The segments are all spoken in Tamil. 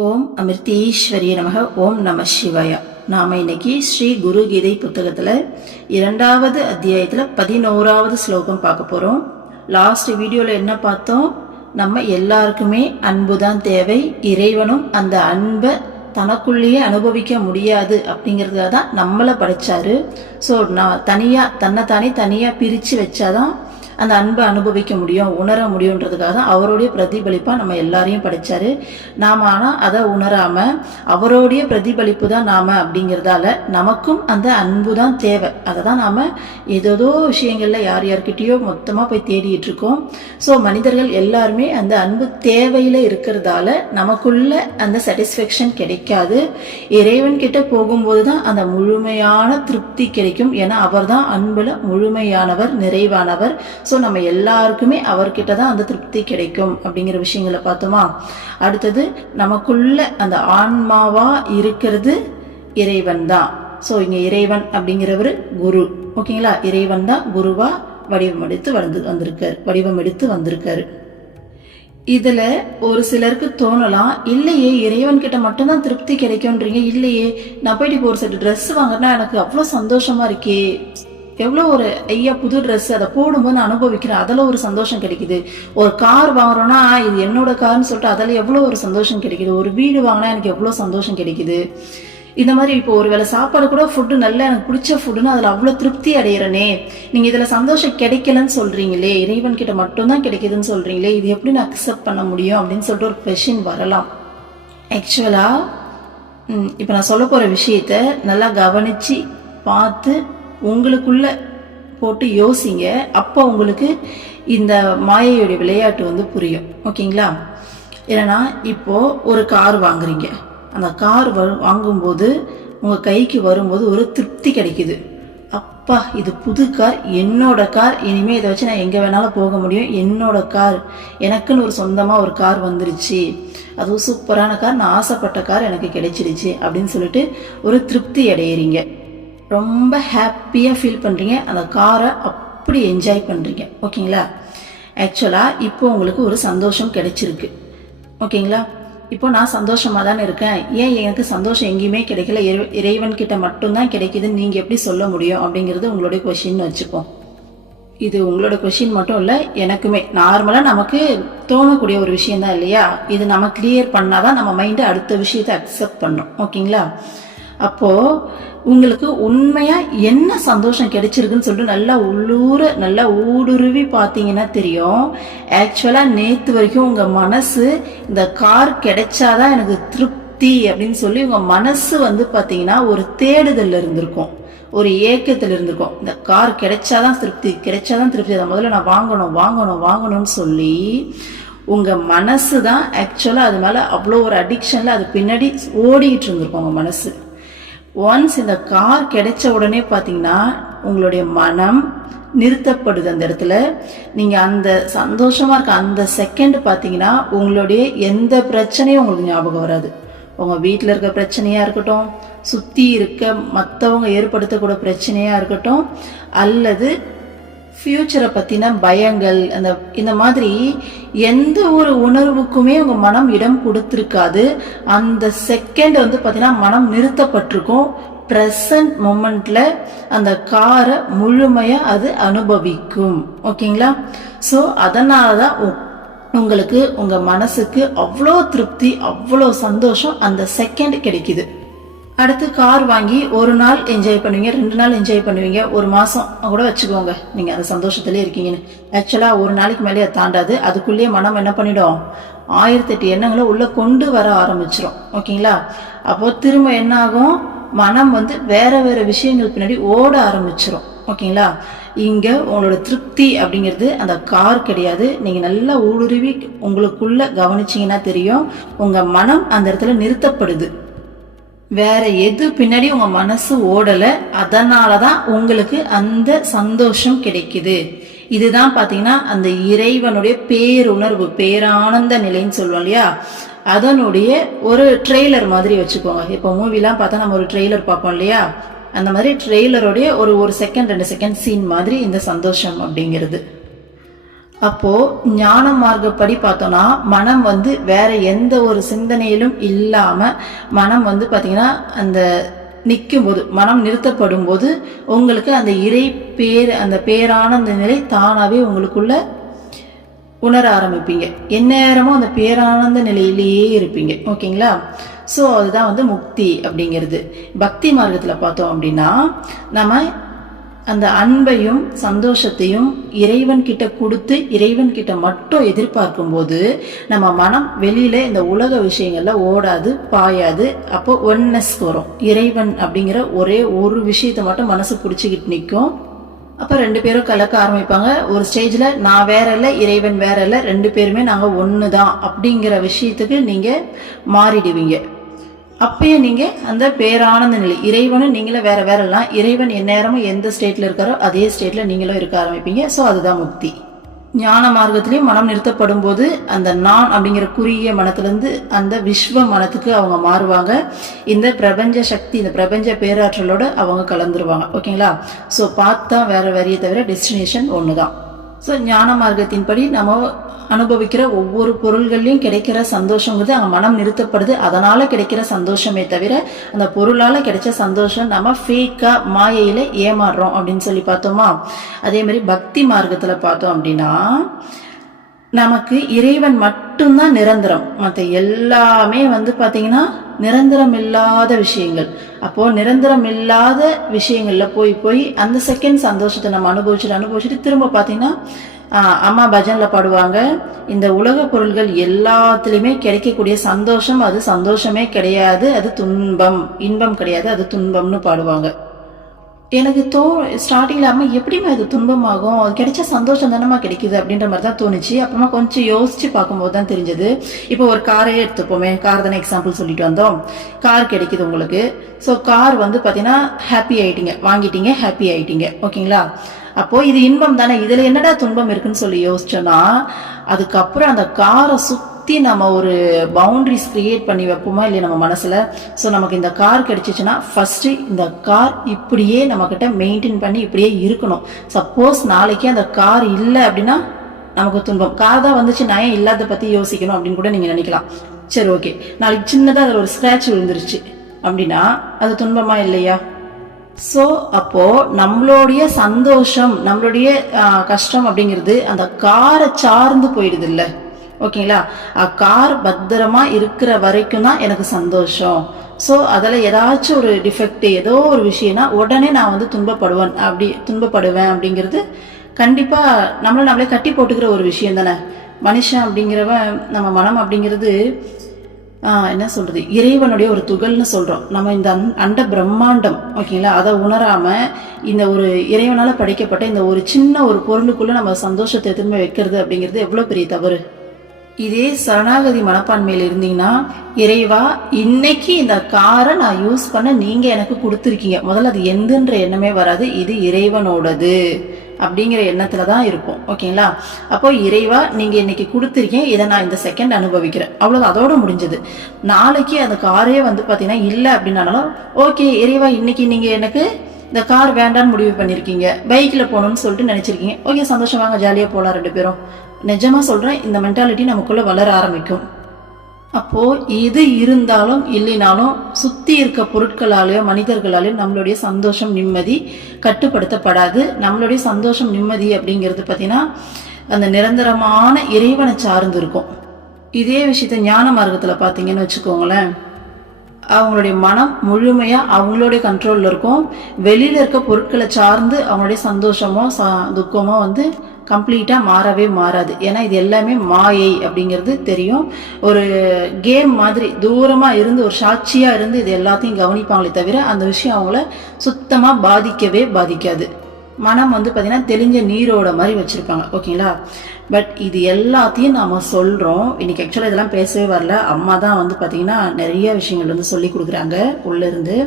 ஓம் அமிர்தீஸ்வரிய நமக. ஓம் நம சிவாய. நாம இன்னைக்கு ஸ்ரீ குரு கீதை புத்தகத்துல 2வது அத்தியாயத்துல 11வது ஸ்லோகம் பார்க்க போறோம். லாஸ்ட் வீடியோல என்ன பார்த்தோம்? நம்ம எல்லாருக்குமே அன்புதான் தேவை. இறைவனும் அந்த அன்பை தனக்குள்ளேயே அனுபவிக்க முடியாது அப்படிங்கிறதுக்காக தான் நம்மளை படைச்சாரு. ஸோ நான் தன்னைத்தானே தனியாக பிரித்து வச்சாதான் அந்த அன்பை அனுபவிக்க முடியும், உணர முடியுன்றதுக்காக தான் அவருடைய பிரதிபலிப்பாக நம்ம எல்லாரையும் படைச்சாரு. நாம் ஆனால் அதை உணராமல் அவருடைய பிரதிபலிப்பு தான் நாம் அப்படிங்கிறதால நமக்கும் அந்த அன்பு தான் தேவை. அதை தான் நாம் ஏதோ விஷயங்களில் யார்கிட்டயோ மொத்தமாக போய் தேடிட்டு இருக்கோம். ஸோ மனிதர்கள் எல்லாருமே அந்த அன்பு தேவையில் இருக்கிறதால நமக்குள்ள அந்த சாட்டிஸ்ஃபேக்ஷன் கிடைக்காது. இறைவன் கிட்ட போகும்போது தான் அந்த முழுமையான திருப்தி கிடைக்கும். ஏன்னா அவர் தான் அன்புல முழுமையானவர், நிறைவானவர். ஸோ நம்ம எல்லாருக்குமே அவர்கிட்ட தான் அந்த திருப்தி கிடைக்கும் அப்படிங்கிற விஷயங்களை பார்த்தோமா. அடுத்தது நமக்குள்ள அந்த ஆன்மாவா இருக்கிறது இறைவன் தான். ஸோ இங்க இறைவன் அப்படிங்கிறவர் குரு. ஓகேங்களா? இறைவன் தான் குருவா வடிவமெடுத்து வந்திருக்காரு. இதுல ஒரு சிலருக்கு தோணலாம், இல்லையே இறைவன் கிட்ட மட்டும்தான் திருப்தி கிடைக்கும்ன்றீங்க, இல்லையே நான் போயிட்டு இப்போ ஒரு செட் ட்ரெஸ் வாங்கினா எனக்கு அவ்வளோ சந்தோஷமா இருக்கே, எவ்வளோ ஒரு புது ட்ரெஸ் அதை போடும்போது நான் அனுபவிக்கிறேன், அதில் ஒரு சந்தோஷம் கிடைக்குது. ஒரு கார் வாங்குறோன்னா இது என்னோட கார்னு சொல்லிட்டு அதில் எவ்வளோ ஒரு சந்தோஷம் கிடைக்குது. ஒரு வீடு வாங்கினா எனக்கு எவ்வளோ சந்தோஷம் கிடைக்குது. இந்த மாதிரி இப்போ ஒரு வேளை சாப்பாடு கூட ஃபுட்டு நல்லா எனக்கு பிடிச்ச ஃபுட்டுன்னு அதில் அவ்வளோ திருப்தி அடையிறனே. நீங்கள் இதில் சந்தோஷம் கிடைக்கலன்னு சொல்கிறீங்களே, இறைவன் கிட்ட மட்டும்தான் கிடைக்குதுன்னு சொல்கிறீங்களே, இது எப்படி நான் அக்செப்ட் பண்ண முடியும் அப்படின்னு சொல்லிட்டு ஒரு கொஷின் வரலாம். ஆக்சுவலாக இப்போ நான் சொல்ல போகிற விஷயத்த நல்லா கவனித்து பார்த்து உங்களுக்குள்ள போட்டு யோசிங்க. அப்போ உங்களுக்கு இந்த மாயையுடைய விளையாட்டு புரியும். ஓகேங்களா? ஏன்னா இப்போ ஒரு கார் வாங்குறீங்க. அந்த கார் வாங்கும்போது உங்கள் கைக்கு வரும்போது ஒரு திருப்தி கிடைக்குது. அப்பா இது புது கார், என்னோட கார், இனிமேல் இதை வச்சு நான் எங்கே வேணாலும் போக முடியும், என்னோட கார், எனக்குன்னு ஒரு சொந்தமாக ஒரு கார் வந்துருச்சு, அதுவும் சூப்பரான கார், நான் ஆசைப்பட்ட கார் எனக்கு கிடைச்சிருச்சு அப்படின்னு சொல்லிட்டு ஒரு திருப்தி அடையிறீங்க. ரொம்ப ஹாப்பியாக ஃபீல் பண்ணுறீங்க. அந்த காரை அப்படி என்ஜாய் பண்ணுறீங்க. ஓகேங்களா? ஆக்சுவலாக இப்போ உங்களுக்கு ஒரு சந்தோஷம் கிடைச்சிருக்கு. ஓகேங்களா? இப்போ நான் சந்தோஷமாக தானே இருக்கேன், ஏன் எனக்கு சந்தோஷம் எங்கேயுமே கிடைக்கல, இறைவன் கிட்ட மட்டும்தான் கிடைக்குதுன்னு நீங்கள் எப்படி சொல்ல முடியும் அப்படிங்கிறது உங்களுடைய கொஷின் வச்சுப்போம். இது உங்களோட கொஷின் மட்டும் இல்லை, எனக்குமே நார்மலாக நமக்கு தோணக்கூடிய ஒரு விஷயம் தான் இல்லையா? இது நம்ம கிளியர் பண்ணாதான் நம்ம மைண்டு அடுத்த விஷயத்தை அக்செப்ட் பண்ணும். ஓகேங்களா? அப்போ உங்களுக்கு உண்மையா என்ன சந்தோஷம் கிடைச்சிருக்குன்னு சொல்லிட்டு நல்லா உள்ளூர நல்லா ஊடுருவி பார்த்தீங்கன்னா தெரியும். ஆக்சுவலா நேத்து வரைக்கும் உங்க மனசு இந்த கார் கிடைச்சாதான் எனக்கு திருப்தி அப்படின்னு சொல்லி உங்க மனசு பாத்தீங்கன்னா ஒரு தேடுதல் இருந்திருக்கும், ஒரு ஏக்கத்தில் இருந்திருக்கும். இந்த கார் கிடைச்சாதான் திருப்தி, அதை முதல்ல நான் வாங்கணும்னு சொல்லி உங்க மனசு தான் ஆக்சுவலா அது மேல அவ்வளோ ஒரு அடிக்ஷன்ல அது பின்னாடி ஓடிட்டு இருந்திருக்கும் உங்க மனசு. ஒன்ஸ் இந்த கார் கிடைச்ச உடனே பார்த்தீங்கன்னா உங்களுடைய மனம் நிறுத்தப்படுது அந்த இடத்துல. நீங்க அந்த சந்தோஷமா இருக்க அந்த செகண்ட் பார்த்தீங்கன்னா உங்களுடைய எந்த பிரச்சனையும் உங்களுக்கு ஞாபகம் வராது. உங்க வீட்டில் இருக்க பிரச்சனையா இருக்கட்டும், சுத்தி இருக்க மற்றவங்க ஏற்படுத்தக்கூட பிரச்சனையா இருக்கட்டும், அல்லது ஃபியூச்சரை பற்றின பயங்கள், இந்த மாதிரி எந்த ஒரு உணர்வுக்குமே உங்க மனம் இடம் கொடுத்துருக்காது. அந்த செகண்ட் பார்த்தீங்கன்னா மனம் நிறுத்தப்பட்டிருக்கும். ப்ரெசன்ட் மொமெண்ட்ல அந்த காரை முழுமையா அது அனுபவிக்கும். ஓகேங்களா? ஸோ அதனால தான் உங்களுக்கு உங்க மனசுக்கு அவ்வளோ திருப்தி, அவ்வளோ சந்தோஷம் அந்த செகண்ட் கிடைக்குது. அடுத்து கார் வாங்கி ஒரு நாள் என்ஜாய் பண்ணுவீங்க, 2 நாள் என்ஜாய் பண்ணுவீங்க, ஒரு மாசம் கூட வச்சுக்கோங்க நீங்க அந்த சந்தோஷத்திலே இருக்கீங்கன்னு. ஆக்சுவலா ஒரு நாளைக்கு மேலே அதை தாண்டாது. அதுக்குள்ளேயே மனம் என்ன பண்ணிடும், 1008 எண்ணங்களை உள்ள கொண்டு வர ஆரம்பிச்சிடும். ஓகேங்களா? அப்போ திரும்ப என்ன ஆகும், மனம் வேற வேற விஷயங்கள் பின்னாடி ஓட ஆரம்பிச்சிடும். ஓகேங்களா? இங்க உங்களோட திருப்தி அப்படிங்கிறது அந்த கார் கிடையாது. நீங்க நல்லா ஊடுருவி உங்களுக்குள்ள கவனிச்சீங்கன்னா தெரியும், உங்க மனம் அந்த இடத்துல நிறுத்தப்படுது. வேற எது பின்னாடி உங்க மனசு ஓடல. அதனாலதான் உங்களுக்கு அந்த சந்தோஷம் கிடைக்குது. இதுதான் பாத்தீங்கன்னா அந்த இறைவனுடைய பேருணர்வு, பேரானந்த நிலைன்னு சொல்லுவோம் இல்லையா? அதனுடைய ஒரு ட்ரெய்லர் மாதிரி வச்சுக்கோங்க. இப்போ மூவிலாம் பார்த்தா நம்ம ஒரு ட்ரெய்லர் பார்ப்போம் இல்லையா? அந்த மாதிரி ட்ரெய்லருடைய ஒரு செகண்ட் 2 செகண்ட் சீன் மாதிரி இந்த சந்தோஷம் அப்படிங்கிறது. அப்போ ஞான மார்க்கப்படி பார்த்தோம்னா மனம் வந்து வேற எந்த ஒரு சிந்தனையிலும் இல்லாம மனம் வந்து பாத்தீங்கன்னா அந்த நிற்கும் போது, மனம் நிறுத்தப்படும் போது உங்களுக்கு அந்த அந்த பேரானந்த நிலை தானாவே உங்களுக்குள்ள உணர ஆரம்பிப்பீங்க. எந்நேரமும் அந்த பேரானந்த நிலையிலேயே இருப்பீங்க. ஓகேங்களா? ஸோ அதுதான் வந்து முக்தி அப்படிங்கிறது. பக்தி மார்க்கத்தில் பார்த்தோம் அப்படின்னா நம்ம அந்த அன்பையும் சந்தோஷத்தையும் இறைவன் கிட்ட கொடுத்து இறைவன் கிட்ட மட்டும் எதிர்பார்க்கும் போது நம்ம மனம் வெளியில இந்த உலக விஷயங்கள்ல ஓடாது, பாயாது. அப்போ ஒன்னஸ் வரும். இறைவன் அப்படிங்கிற ஒரே ஒரு விஷயத்தை மட்டும் மனசு பிடிச்சிக்கிட்டு நிற்கும். அப்போ 2 பேரும் கலக்க ஆரம்பிப்பாங்க. ஒரு ஸ்டேஜ்ல நான் வேற இல்லை, இறைவன் வேற இல்லை, 2 பேருமே நாங்க ஒண்ணுதான் அப்படிங்கிற விஷயத்துக்கு நீங்க மாறிடுவீங்க. அப்பயே நீங்க அந்த பேரானந்த நிலை, இறைவனும் நீங்களும் வேற வேற எல்லாம், இறைவன் எந்நேரமும் எந்த ஸ்டேட்ல இருக்காரோ அதே ஸ்டேட்ல நீங்களும் இருக்க ஆரம்பிப்பீங்க. ஸோ அதுதான் முக்தி. ஞான மார்க்கத்திலையும் மனம் நிறுத்தப்படும் போது அந்த நான் அப்படிங்கிற குறுகிய மனத்திலிருந்து அந்த விஸ்வ மனத்துக்கு அவங்க மாறுவாங்க. இந்த பிரபஞ்ச சக்தி, இந்த பிரபஞ்ச பேராற்றலோட அவங்க கலந்துருவாங்க. ஓகேங்களா? ஸோ பார்த்தா வேற வரியை தவிர டெஸ்டினேஷன் ஒண்ணுதான். ஸோ ஞான மார்க்கத்தின்படி நம்ம அனுபவிக்கிற ஒவ்வொரு பொருள்கள்லையும் கிடைக்கிற சந்தோஷங்கிறது அங்கே மனம் நிறுத்தப்படுது. அதனால கிடைக்கிற சந்தோஷமே தவிர அந்த பொருளால கிடைச்ச சந்தோஷம் நம்ம ஃபேக்கா மாயையில ஏமாறுறோம் அப்படின்னு சொல்லி பார்த்தோமா. அதே மாதிரி பக்தி மார்க்கத்துல பார்த்தோம் அப்படின்னா நமக்கு இறைவன் மட்டும்தான் நிரந்தரம். மற்ற எல்லாமே வந்து பாத்தீங்கன்னா நிரந்தரம் இல்லாத விஷயங்கள். அப்போ நிரந்தரம் இல்லாத விஷயங்கள்ல போய் அந்த செகண்ட் சந்தோஷத்தை நம்ம அனுபவிச்சுட்டு திரும்ப பாத்தீங்கன்னா அம்மா பஜன்ல பாடுவாங்க, இந்த உலக பொருள்கள் எல்லாத்துலயுமே கிடைக்கக்கூடிய சந்தோஷம் அது சந்தோஷமே கிடையாது, அது துன்பம், இன்பம் கிடையாது, அது துன்பம்னு பாடுவாங்க. எனக்கு ஸ்டார்டிங்ல அம்மா எப்படிமா இது துன்பமாகும், அது கிடைச்ச சந்தோஷம் தானமா கிடைக்குது அப்படின்ற மாதிரி தான் தோணுச்சு. அப்புறமா கொஞ்சம் யோசிச்சு பார்க்கும்போது தான் தெரிஞ்சது. இப்போ ஒரு காரே எடுத்துப்போமே, கார் தானே எக்ஸாம்பிள் சொல்லிட்டு வந்தோம். கார் கிடைக்குது உங்களுக்கு. ஸோ கார் வந்து பார்த்தீங்கன்னா ஹாப்பி ஆயிட்டீங்க, வாங்கிட்டீங்க, ஹாப்பி ஆயிட்டீங்க. ஓகேங்களா? அப்போ இது இன்பம் தானே, இதுல என்னடா துன்பம் இருக்குன்னு சொல்லி யோசிச்சோன்னா அதுக்கப்புறம் அந்த காரை சுத்தி நம்ம ஒரு பவுண்டரிஸ் கிரியேட் பண்ணி வைப்போமா இல்லையா நம்ம மனசுல. ஸோ நமக்கு இந்த கார் கிடைச்சிச்சுன்னா ஃபர்ஸ்ட் இந்த கார் இப்படியே நம்ம கிட்ட மெயின்டைன் பண்ணி இப்படியே இருக்கணும். சப்போஸ் நாளைக்கு அந்த கார் இல்லை அப்படின்னா நமக்கு துன்பம். கார் தான் வந்துச்சு, நான் ஏன் இல்லாத பத்தி யோசிக்கணும் அப்படின்னு கூட நீங்க நினைக்கலாம். சரி, ஓகே, நாளைக்கு சின்னதா அதில் ஒரு ஸ்கிராட்ச் விழுந்துருச்சு அப்படின்னா அது துன்பமா இல்லையா? ஸோ அப்போ நம்மளுடைய சந்தோஷம், நம்மளுடைய கஷ்டம் அப்படிங்கிறது அந்த காரை சார்ந்து போயிடுது இல்லை. ஓகேங்களா? கார் பத்திரமா இருக்கிற வரைக்கும் தான் எனக்கு சந்தோஷம். ஸோ அதில் ஏதாச்சும் ஒரு டிஃபெக்ட், ஏதோ ஒரு விஷயம்னா உடனே நான் வந்து துன்பப்படுவேன் அப்படிங்கிறது கண்டிப்பா நம்மளே கட்டி போட்டுக்கிற ஒரு விஷயம் தானே. மனுஷன் அப்படிங்கிறவன், நம்ம மனம் அப்படிங்கிறது என்ன சொல்றது, இறைவனுடைய ஒரு துகள்னு சொல்றோம். நம்ம இந்த அண்ட பிரம்மாண்டம், ஓகேங்களா, அதை உணராம இந்த ஒரு இறைவனால படைக்கப்பட்ட இந்த ஒரு சின்ன ஒரு பொருளுக்குள்ள நம்ம சந்தோஷத்தை திரும்ப வைக்கிறது அப்படிங்கிறது எவ்வளவு பெரிய தவறு. இதே சரணாகதி மனப்பான்மையில் இருந்தீங்கன்னா, இறைவா இன்னைக்கு இந்த காரை நான் யூஸ் பண்ண நீங்க எனக்கு கொடுத்துருக்கீங்க, முதல்ல அது எந்தன்ற எண்ணமே வராது, இது இறைவனோடது அப்படிங்கிற எண்ணத்துல தான் இருப்போம். ஓகேங்களா? அப்போ இறைவா நீங்க இன்னைக்கு கொடுத்துருக்கீங்க, இதை நான் இந்த செகண்ட் அனுபவிக்கிறேன், அவ்வளவுதான், அதோட முடிஞ்சது. நாளைக்கு அந்த காரே வந்து பாத்தீங்கன்னா இல்லை அப்படின்னாலும் ஓகே இறைவா இன்னைக்கு நீங்க எனக்கு இந்த கார் வேண்டான்னு முடிவு பண்ணிருக்கீங்க, பைக்ல போகணும்னு சொல்லிட்டு நினைச்சிருக்கீங்க, ஓகே சந்தோஷம், வாங்க ஜாலியா போலாம் 2 பேரும். நிஜமா சொல்றேன், இந்த மென்டாலிட்டி நமக்குள்ள வளர ஆரம்பிக்கும். அப்போ இது இருந்தாலும் இல்லைனாலும் சுத்தி இருக்க பொருட்களாலேயோ மனிதர்களாலேயோ நம்மளுடைய சந்தோஷம் நிம்மதி கட்டுப்படுத்தப்படாது. நம்மளுடைய சந்தோஷம் நிம்மதி அப்படிங்கிறது பார்த்தீங்கன்னா அந்த நிரந்தரமான இறைவனை சார்ந்து இருக்கும். இதே விஷயத்த ஞான மார்க்கத்துல பார்த்தீங்கன்னு வச்சுக்கோங்களேன், அவங்களுடைய மனம் முழுமையா அவங்களுடைய கண்ட்ரோல்ல இருக்கும். வெளியில இருக்க பொருட்களை சார்ந்து அவங்களுடைய சந்தோஷமோ துக்கமோ வந்து கம்ப்ளீட்டா மாறவே மாறாது. ஏன்னா இது எல்லாமே மாயை அப்படிங்கிறது தெரியும். ஒரு கேம் மாதிரி தூரமா இருந்து ஒரு சாட்சியா இருந்து இது எல்லாத்தையும் கவனிப்பாங்களே தவிர அந்த விஷயம் அவங்கள சுத்தமா பாதிக்கவே பாதிக்காது. மனம் வந்து பாத்தீங்கன்னா தெளிஞ்ச நீரோட மாதிரி வச்சிருப்பாங்க. ஓகேங்களா? பட் இது எல்லாத்தையும் நாம சொல்றோம். இன்னைக்கு ஆக்சுவலா இதெல்லாம் பேசவே வரல, அம்மா தான் வந்து பாத்தீங்கன்னா நிறைய விஷயங்கள் வந்து சொல்லி கொடுக்குறாங்க உள்ள இருந்து.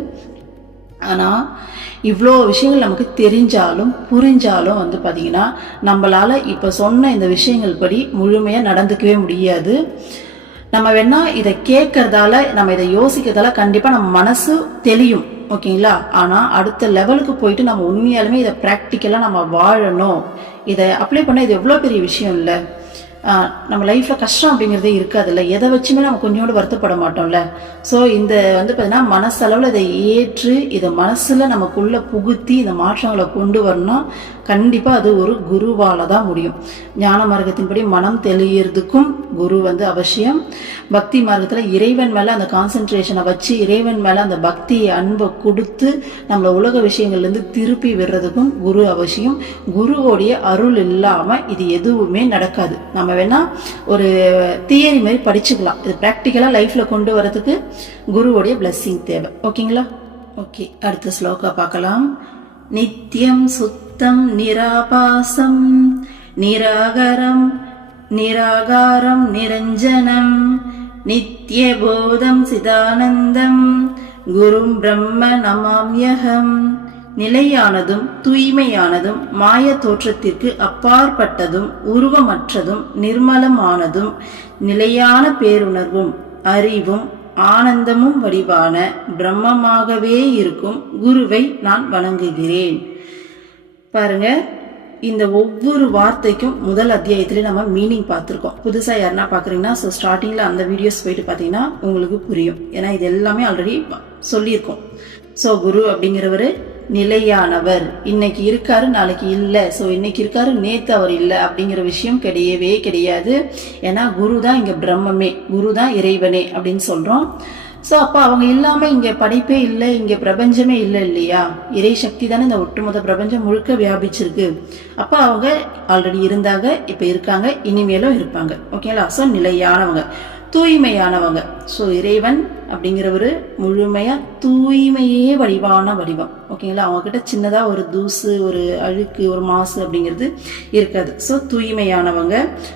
ஆனா இவ்வளோ விஷயங்கள் நமக்கு தெரிஞ்சாலும் புரிஞ்சாலும் வந்து பாத்தீங்கன்னா நம்மளால இப்ப சொன்ன இந்த விஷயங்கள் படி முழுமையா நடந்துக்கவே முடியாது. நம்ம வேணா இதை கேட்கறதால, நம்ம இதை யோசிக்கிறதால கண்டிப்பா நம்ம மனசு தெளியும். ஓகேங்களா. ஆனால் அடுத்த லெவலுக்கு போயிட்டு நம்ம உண்மையாலுமே இதை ப்ராக்டிக்கலாக நம்ம வாழணும், இதை அப்ளை பண்ண இது எவ்வளோ பெரிய விஷயம் இல்லை. நம்ம லைஃப்பில் கஷ்டம் அப்படிங்கிறதே இருக்காதுல்ல, எதை வச்சுமே நம்ம கொஞ்சோண்டு வருத்தப்பட மாட்டோம்ல. ஸோ இந்த பார்த்தீங்கன்னா மனசளவில் இதை ஏற்று இதை மனசில் நமக்குள்ளே புகுத்தி இந்த மாற்றங்களை கொண்டு வரணும். கண்டிப்பாக அது ஒரு குருவால் தான் முடியும். ஞான மார்க்கத்தின்படி மனம் தெளியறதுக்கும் குரு அவசியம். பக்தி மார்க்கத்தில் இறைவன் மேலே அந்த கான்சென்ட்ரேஷனை வச்சு இறைவன் மேலே அந்த பக்தியை அன்பை கொடுத்து நம்மளை உலக விஷயங்கள்லேருந்து திருப்பி விடுறதுக்கும் குரு அவசியம். குருவோடைய அருள் இல்லாமல் இது எதுவுமே நடக்காது. நம்ம வேணா ஒரு தியரி மாதிரி படிச்சுக்கலாம், இது ப்ராக்டிக்கலாக லைஃப்பில் கொண்டு வரதுக்கு குருவோடைய பிளெஸ்ஸிங் தேவை. ஓகேங்களா. ஓகே, அடுத்த ஸ்லோகா பார்க்கலாம். நித்யம் சுத்தம் நிராபாசம் நிராகரம் நிராகாரம் நிரஞ்சனம் நித்யபோதம் சிதானந்தம் குரும் பிரம்ம நமாம்யகம். நிலையானதும் தூய்மையானதும் மாய தோற்றத்திற்கு அப்பாற்பட்டதும் உருவமற்றதும் நிர்மலமானதும் நிலையான பேருணர்வும் அறிவும் ஆனந்தமும் வடிவான பிரம்மமாகவே இருக்கும் குருவை நான் வணங்குகிறேன். பாருங்க, இந்த ஒவ்வொரு வார்த்தைக்கும் முதல் அத்தியாயத்திலே நம்ம மீனிங் பார்த்துருக்கோம். புதுசாக யாருன்னா பார்க்குறீங்கன்னா ஸ்டார்டிங்கில் அந்த வீடியோஸ் போயிட்டு பார்த்தீங்கன்னா உங்களுக்கு புரியும். ஏன்னா இது எல்லாமே ஆல்ரெடி சொல்லியிருக்கோம். ஸோ குரு அப்படிங்கிறவர் நிலையானவர், இன்னைக்கு இருக்காரு நாளைக்கு இல்லை. ஸோ இன்னைக்கு இருக்காரு நேற்று அவர் இல்லை அப்படிங்கிற விஷயம் கிடையவே கிடையாது. ஏன்னா குரு தான் இங்கே பிரம்மமே, குரு தான் இறைவனே அப்படின்னு சொல்கிறோம். ஸோ அப்போ அவங்க இல்லாமல் இங்கே படைப்பே இல்லை, இங்கே பிரபஞ்சமே இல்லை இல்லையா. இறை சக்தி தானே இந்த ஒட்டுமொத்த பிரபஞ்சம் முழுக்க வியாபிச்சிருக்கு. அப்போ அவங்க ஆல்ரெடி இருந்தாங்க, இப்போ இருக்காங்க, இனிமேலும் இருப்பாங்க. ஓகேங்களா. ஸோ நிலையானவங்க, தூய்மையானவங்க. ஸோ இறைவன் அப்படிங்கிறவர் முழுமையாக தூய்மையே வடிவான வடிவம். ஓகேங்களா. அவங்கக்கிட்ட சின்னதாக ஒரு தூசு, ஒரு அழுக்கு, ஒரு மாசு அப்படிங்கிறது இருக்காது. ஸோ தூய்மையானவங்க.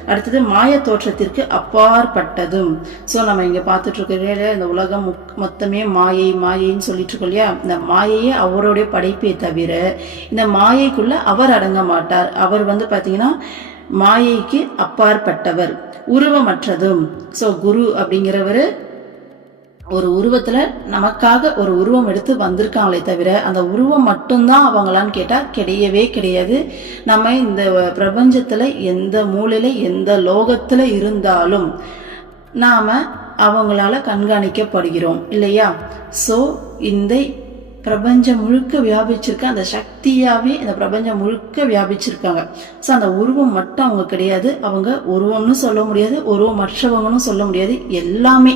அடுத்தது மாய தோற்றத்திற்கு அப்பாற்பட்டதும். ஸோ நம்ம இங்கே பார்த்துட்டு இருக்கிற இந்த உலகம் மொத்தமே மாயை மாயைன்னு சொல்லிட்டு இருக்கோம் இல்லையா. இந்த மாயையே அவருடைய படைப்பே தவிர இந்த மாயைக்குள்ள அவர் அடங்க மாட்டார். அவர் பார்த்தீங்கன்னா மாயைக்கு அப்பாற்பட்டவர், உருவமற்றதும். ஸோ குரு அப்படிங்கிறவர் ஒரு உருவத்தில் நமக்காக ஒரு உருவம் எடுத்து வந்திருக்காங்களே தவிர அந்த உருவம் மட்டும்தான் அவங்களான்னு கேட்டால் கிடையவே கிடையாது. நம்ம இந்த பிரபஞ்சத்தில் எந்த மூலையில் எந்த லோகத்தில் இருந்தாலும் நாம் அவங்களால கண்காணிக்கப்படுகிறோம் இல்லையா. ஸோ இந்த பிரபஞ்சம் முழுக்க வியாபிச்சிருக்க அந்த சக்தியாகவே இந்த பிரபஞ்சம் முழுக்க வியாபிச்சிருக்காங்க. ஸோ அந்த உருவம் மட்டும் அவங்க கிடையாது. அவங்க உருவம்னு சொல்ல முடியாது, உருவம் மற்றவங்கன்னு சொல்ல முடியாது. எல்லாமே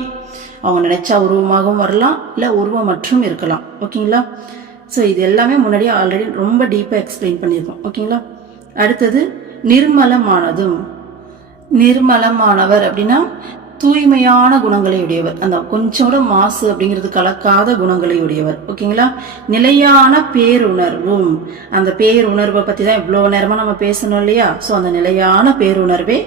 அவங்க நினைச்சா உருவமாகவும் வரலாம், இல்லை உருவம் மற்றும் இருக்கலாம். ஓகேங்களா. ஸோ இது எல்லாமே முன்னாடியே ஆல்ரெடி ரொம்ப டீப்பாக எக்ஸ்பிளைன் பண்ணியிருக்கோம். ஓகேங்களா. அடுத்தது நிர்மலமானதும். நிர்மலமானவர் அப்படின்னா தூய்மையான குணங்களை உடையவர், அந்த கொஞ்சம் கூட மாசு அப்படிங்கிறது கலக்காத குணங்களை உடையவர். ஓகேங்களா. நிலையான பேருணர்வும், அந்த பேருணர்வை பற்றி தான் இவ்வளோ நேரமாக நம்ம பேசணும் இல்லையா. ஸோ அந்த நிலையான பேருணர்வே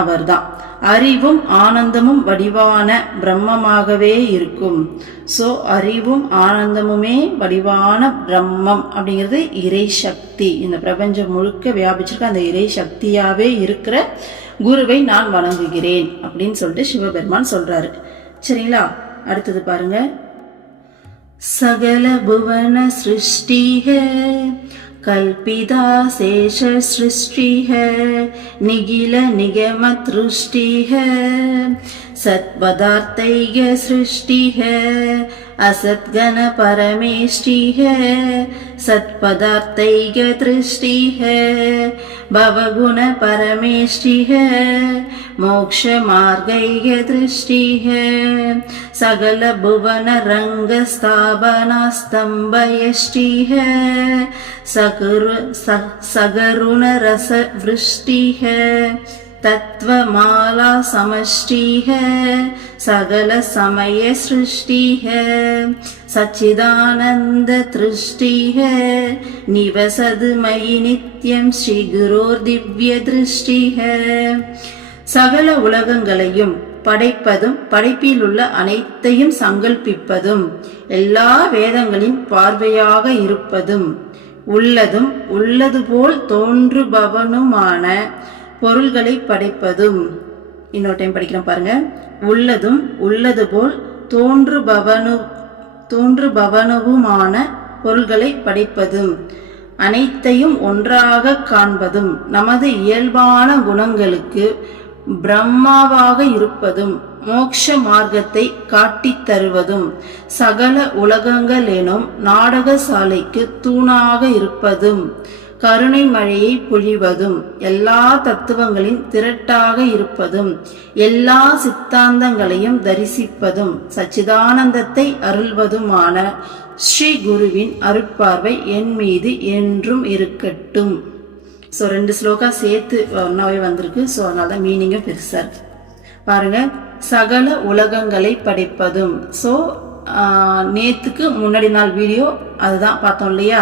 அவர் தான். அறிவும் ஆனந்தமும் வடிவான பிரம்மமாகவே இருக்கும். ஸோ அறிவும் ஆனந்தமுமே வடிவான பிரம்மம் அப்படிங்கிறது இறை சக்தி. இந்த பிரபஞ்சம் முழுக்க வியாபிச்சிருக்க அந்த இறை சக்தியாகவே இருக்கிற குருவை நான் வணங்குகிறேன் அப்படின்னு சொல்லிட்டு சிவபெருமான் சொல்றாரு. சரிங்களா. அடுத்தது பாருங்க. சகல புவன சிருஷ்டி ஹை கல்பிதா சேஷ சிருஷ்டி ஹை நிகில நிகம திருஷ்டி ஹை सत्पदार्थैक सृष्टि है असद्गण परमेष्टि है सत्पदार्थैक दृष्टि है भवगुण परमेष्टि है मोक्ष मार्गैक दृष्टि है सगल भुवन रंग स्थापना स्तंभ यष्टि है सगरुण रस वृष्टि है तत्वमाला समष्टि है सगल समय सृष्टि है सच्चिदानंद दृष्टि है निवसद मयि नित्यम श्री गुरोर दिव्य दृष्टि है சகல உலகங்களையும் படைப்பதும் படைப்பில் உள்ள அனைத்தையும் சங்கல்பிப்பதும் எல்லா வேதங்களின் பார்வையாக இருப்பதும் உள்ளதும் உள்ளது போல் தோன்றுபவனுமான பொருள்களை படைப்பதும். இன்னொரு டைம் படிக்கிறேன் பாருங்க. உள்ளதும் உள்ளது போல் தோன்றுபவனவுமான பொருள்களை படைப்பதும் அனைத்தையும் ஒன்றாக காண்பதும் நமது இயல்பான குணங்களுக்கு பிரம்மாவாக இருப்பதும் மோட்ச மார்க்கத்தை காட்டித் தருவதும் சகல உலகங்கள் எனும் நாடகசாலைக்கு தூணாக இருப்பதும் கருணை மழையை பொழிவதும் எல்லா தத்துவங்களின் திரட்டாக இருப்பதும் எல்லா சித்தாந்தங்களையும் தரிசிப்பதும் சச்சிதானந்தத்தை அருள்வதுமான ஸ்ரீ குருவின் அருட்பார்வை என் மீது என்றும் இருக்கட்டும். ஸோ 2 ஸ்லோகா சேர்த்து ஒன்றாவே வந்திருக்கு. ஸோ அதனால தான் மீனிங்கும் பெருசா இருக்கு. பாருங்க, சகல உலகங்களை படைப்பதும். ஸோ நேத்துக்கு முன்னாடி நாள் வீடியோ அதுதான் பார்த்தோம் இல்லையா?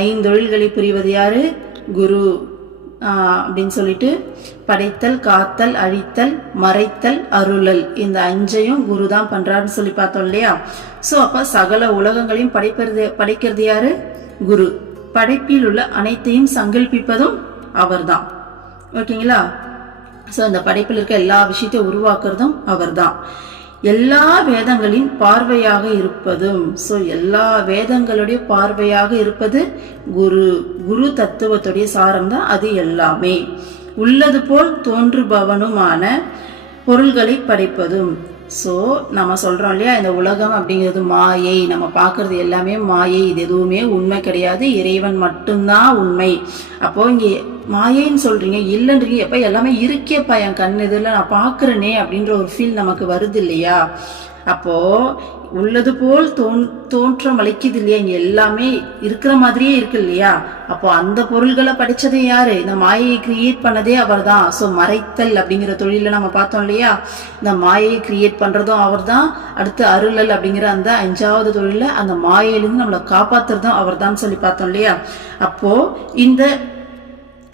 5 தொழில்களை புரிவது யாரு? குரு அப்படின்னு சொல்லிட்டு படைத்தல், காத்தல், அழித்தல், மறைத்தல், அருளல், இந்த 5ஐயும் குரு தான் பண்றாருன்னு சொல்லி பார்த்தோம் இல்லையா? ஸோ அப்ப சகல உலகங்களையும் படைக்கிறது யாரு? குரு. படைப்பில் உள்ள அனைத்தையும் சங்கல்பிப்பதும் அவர்தான். ஓகேங்களா? ஸோ இந்த படைப்பில் இருக்க எல்லா விஷயத்தையும் உருவாக்குறதும் அவர்தான். எல்லா வேதங்களின் பார்வையாக இருப்பதும். ஸோ எல்லா வேதங்களுடைய பார்வையாக இருப்பது குரு. குரு தத்துவத்துடைய சாரம் தான் அது எல்லாமே. உள்ளது போல் தோன்றுபவனுமான பொருள்களை படைப்பதும். ஸோ நம்ம சொல்றோம் இல்லையா, இந்த உலகம் அப்படிங்கிறது மாயை, நம்ம பார்க்கறது எல்லாமே மாயை, இது எதுவுமே உண்மை கிடையாது, இறைவன் மட்டும்தான் உண்மை. அப்போ இங்கே மாயைன்னு சொல்றீங்க, இல்லைன்றீங்க, எப்ப எல்லாமே இருக்கேப்பா என் கண் இதில் நான் பார்க்கறேனே அப்படின்ற ஒரு ஃபீல் நமக்கு வருது இல்லையா? அப்போ உள்ளது போல் தோற்றம் அளிக்குது இல்லையா? இங்க எல்லாமே இருக்கிற மாதிரியே இருக்கு இல்லையா? அப்போ அந்த பொருள்களை படிச்சதே யாரு? இந்த மாயையை கிரியேட் பண்ணதே அவர் தான். ஸோ மறைத்தல் அப்படிங்கிற தொழில நம்ம பார்த்தோம் இல்லையா? இந்த மாயையை கிரியேட் பண்றதும் அவர் தான். அடுத்து அருளல் அப்படிங்கிற அந்த 5வது தொழில அந்த மாயையிலிருந்து நம்மளை காப்பாத்துறதும் அவர் தான் சொல்லி பார்த்தோம் இல்லையா? அப்போ இந்த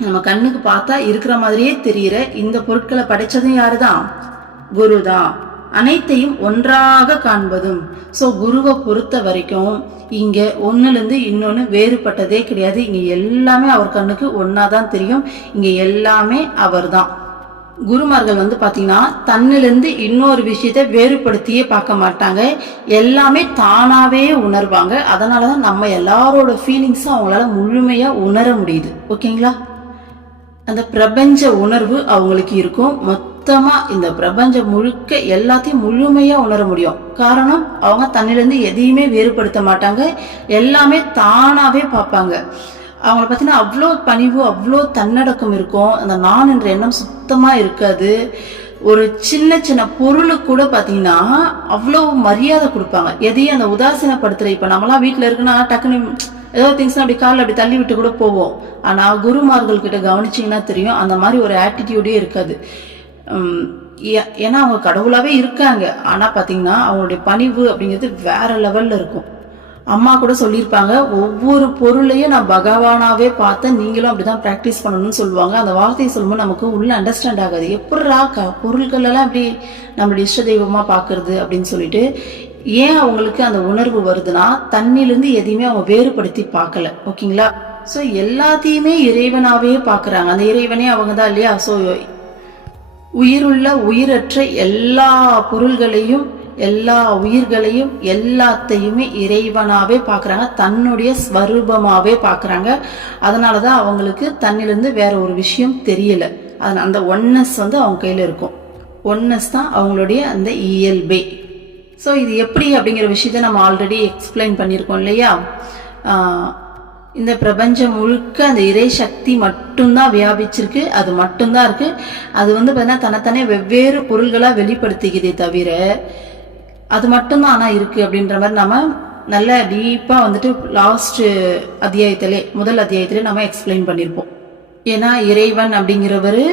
நம்ம கண்ணுக்கு பார்த்தா இருக்கிற மாதிரியே தெரியுற இந்த பொருட்களை படைச்சதும் யாருதான்? குரு தான். அனைத்தையும் ஒன்றாக காண்பதும். ஸோ குருவை பொறுத்த வரைக்கும் இங்க ஒன்னுலேருந்து இன்னொன்னு வேறுபட்டதே கிடையாது. இங்க எல்லாமே அவர் கண்ணுக்கு ஒன்னாதான் தெரியும். இங்க எல்லாமே அவர் தான். குருமார்கள் பாத்தீங்கன்னா தன்னிலிருந்து இன்னொரு விஷயத்த வேறுபடுத்தியே பார்க்க மாட்டாங்க. எல்லாமே தானாவே உணர்வாங்க. அதனாலதான் நம்ம எல்லாரோட ஃபீலிங்ஸும் அவங்களால முழுமையா உணர முடியுது. ஓகேங்களா? அந்த பிரபஞ்ச உணர்வு அவங்களுக்கு இருக்கும். மொத்தமா இந்த பிரபஞ்சம் முழுக்க எல்லாத்தையும் முழுமையா உணர முடியும். காரணம், அவங்க தன்னிலிருந்து எதையுமே வேறுபடுத்த மாட்டாங்க. எல்லாமே தானாவே பார்ப்பாங்க. அவங்கள பார்த்தீங்கன்னா அவ்வளோ பணிவு, அவ்வளோ தன்னடக்கம் இருக்கும். அந்த நான் என்ற எண்ணம் சுத்தமா இருக்காது. ஒரு சின்ன சின்ன பொருளுக்கு கூட பார்த்தீங்கன்னா அவ்வளோ மரியாதை கொடுப்பாங்க. எதையும் அந்த உதாசீனப்படுத்துற, இப்போ நம்மளாம் வீட்டில் இருக்குன்னா டக்குன்னு ஏதோ திங்ஸ் அப்படி காலில் அப்படி தள்ளி விட்டு கூட போவோம். ஆனால் குருமார்கள் கிட்ட கவனிச்சிங்கன்னா தெரியும், அந்த மாதிரி ஒரு ஆட்டிடியூடே இருக்காது. ஏன்னா அவங்க கடவுளாவே இருக்காங்க. ஆனால் பார்த்தீங்கன்னா அவங்களுடைய பணிவு அப்படிங்கிறது வேற லெவல்ல இருக்கும். அம்மா கூட சொல்லியிருப்பாங்க, ஒவ்வொரு பொருளையும் நான் பகவானாவே பார்த்தேன், நீங்களும் அப்படிதான் ப்ராக்டிஸ் பண்ணணும்னு சொல்லுவாங்க. அந்த வார்த்தையை சொல்லும்போது நமக்கு உள்ள அண்டர்ஸ்டாண்ட் ஆகாது. எப்படா பொருட்கள் எல்லாம் அப்படி நம்மளுடைய இஷ்ட தெய்வமா பார்க்கறது அப்படின்னு சொல்லிட்டு. ஏன் அவங்களுக்கு அந்த உணர்வு வருதுன்னா, தண்ணிலிருந்து எதையுமே அவங்க வேறுபடுத்தி பார்க்கல. ஓகேங்களா? ஸோ எல்லாத்தையுமே இறைவனாவே பார்க்கறாங்க. அந்த இறைவனே அவங்க தான் இல்லையா? ஸோ உயிருள்ள உயிரற்ற எல்லா பொருள்களையும், எல்லா உயிர்களையும், எல்லாத்தையுமே இறைவனாவே பார்க்கறாங்க. தன்னுடைய ஸ்வரூபமாவே பார்க்கறாங்க. அதனாலதான் அவங்களுக்கு தன்னிலிருந்து வேற ஒரு விஷயம் தெரியல. அந்த ஒன்னஸ் அவங்க கையில இருக்கும். ஒன்னஸ் தான் அவங்களுடைய அந்த இயல்பே. ஸோ இது எப்படி அப்படிங்கிற விஷயத்த நம்ம ஆல்ரெடி எக்ஸ்பிளைன் பண்ணியிருக்கோம் இல்லையா? இந்த பிரபஞ்சம் முழுக்க அந்த இறை சக்தி மட்டும்தான் வியாபிச்சிருக்கு. அது மட்டும்தான் இருக்கு. அது பார்த்தீங்கன்னா தன்னைத்தானே வெவ்வேறு பொருள்களாக வெளிப்படுத்திக்குதே தவிர அது மட்டும்தான் ஆனால் இருக்கு அப்படின்ற மாதிரி நம்ம நல்ல டீப்பா லாஸ்ட் அத்தியாயத்திலே, முதல் அத்தியாயத்திலே நம்ம எக்ஸ்பிளைன் பண்ணியிருப்போம். ஏன்னா இறைவன் அப்படிங்கிறவரு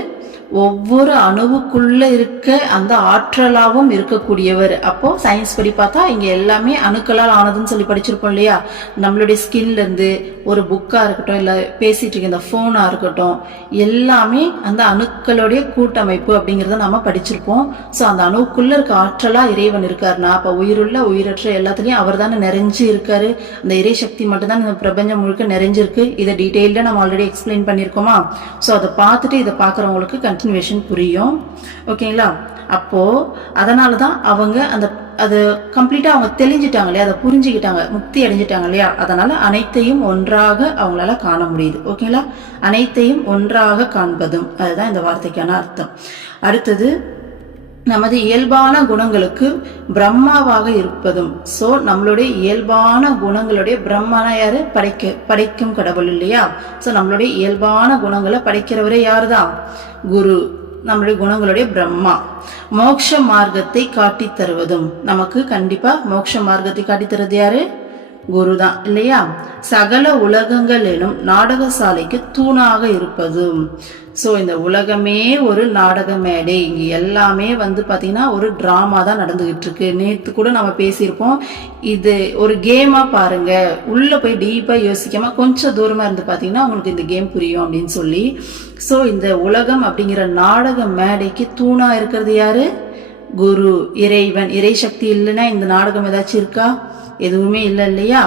ஒவ்வொரு அணுவுக்குள்ள இருக்க அந்த ஆற்றலாவும் இருக்கக்கூடியவர். அப்போ சயின்ஸ் படி பார்த்தா இங்க எல்லாமே அணுக்களால் ஆனதுன்னு சொல்லி படிச்சிருப்போம் இல்லையா? நம்மளுடைய ஸ்கின்ல இருந்து ஒரு புக்கா இருக்கட்டும், இல்ல பேசிட்டு இருக்க இந்த போனா இருக்கட்டும், எல்லாமே அந்த அணுக்களுடைய கூட்டமைப்பு அப்படிங்கறத நம்ம படிச்சிருப்போம். சோ அந்த அணுக்குள்ள இருக்க ஆற்றலா இறைவன் இருக்காருன்னா, அப்ப உயிருள்ள உயிரற்ற எல்லாத்துலயும் அவர் தானே நிறைஞ்சு இருக்காரு. அந்த இறை சக்தி மட்டும் தான் இந்த பிரபஞ்சம் முழுக்க நிறைஞ்சிருக்கு. இதை டீட்டெயில்டா நம்ம ஆல்ரெடி எக்ஸ்பிளைன் பண்ணிருக்கோமா? சோ அதை பார்த்துட்டு இதை பாக்குறவங்களுக்கு கண்டினியூஷன் புரியும். ஓகேங்களா? அப்போது அதனால தான் அவங்க அது கம்ப்ளீட்டாக அவங்க தெளிஞ்சிட்டாங்க இல்லையா, அதை புரிஞ்சுக்கிட்டாங்க, முக்தி அடைஞ்சிட்டாங்க இல்லையா. அதனால் அனைத்தையும் ஒன்றாக அவங்களால காண முடியுது. ஓகேங்களா, அனைத்தையும் ஒன்றாக காண்பதும், அதுதான் இந்த வார்த்தைக்கான அர்த்தம். அடுத்தது நமது இயல்பான குணங்களுக்கு பிரம்மாவாக இருப்பதும். ஸோ நம்மளுடைய இயல்பான குணங்களுடைய பிரம்மனா யாரு, படைக்கும் கடவுள் இல்லையா. ஸோ நம்மளுடைய இயல்பான குணங்களை படைக்கிறவரே யாரு தான், குரு. நம்மளுடைய குணங்களுடைய பிரம்மா. மோட்ச மார்க்கத்தை காட்டி தருவதும், நமக்கு கண்டிப்பா மோட்ச மார்க்கத்தை காட்டி தருவது யாரு, குரு தான் இல்லையா. சகல உலகங்கள் எனும் நாடகசாலைக்கு தூணாக இருப்பதும். ஸோ இந்த உலகமே ஒரு நாடக மேடை, இங்கே எல்லாமே பார்த்தீங்கன்னா ஒரு ட்ராமா தான் நடந்துகிட்டு இருக்கு. நேற்று கூட நம்ம பேசியிருப்போம், இது ஒரு கேமாக பாருங்க, உள்ளே போய் டீப்பாக யோசிக்காம கொஞ்சம் தூரமாக இருந்து பார்த்தீங்கன்னா உங்களுக்கு இந்த கேம் புரியும் அப்படின்னு சொல்லி. ஸோ இந்த உலகம் அப்படிங்கிற நாடக மேடைக்கு தூணாக இருக்கிறது யாரு, குரு, இறைவன். இறை சக்தி இல்லைன்னா இந்த நாடகம் ஏதாச்சும் இருக்கா, எதுவுமே இல்லை இல்லையா.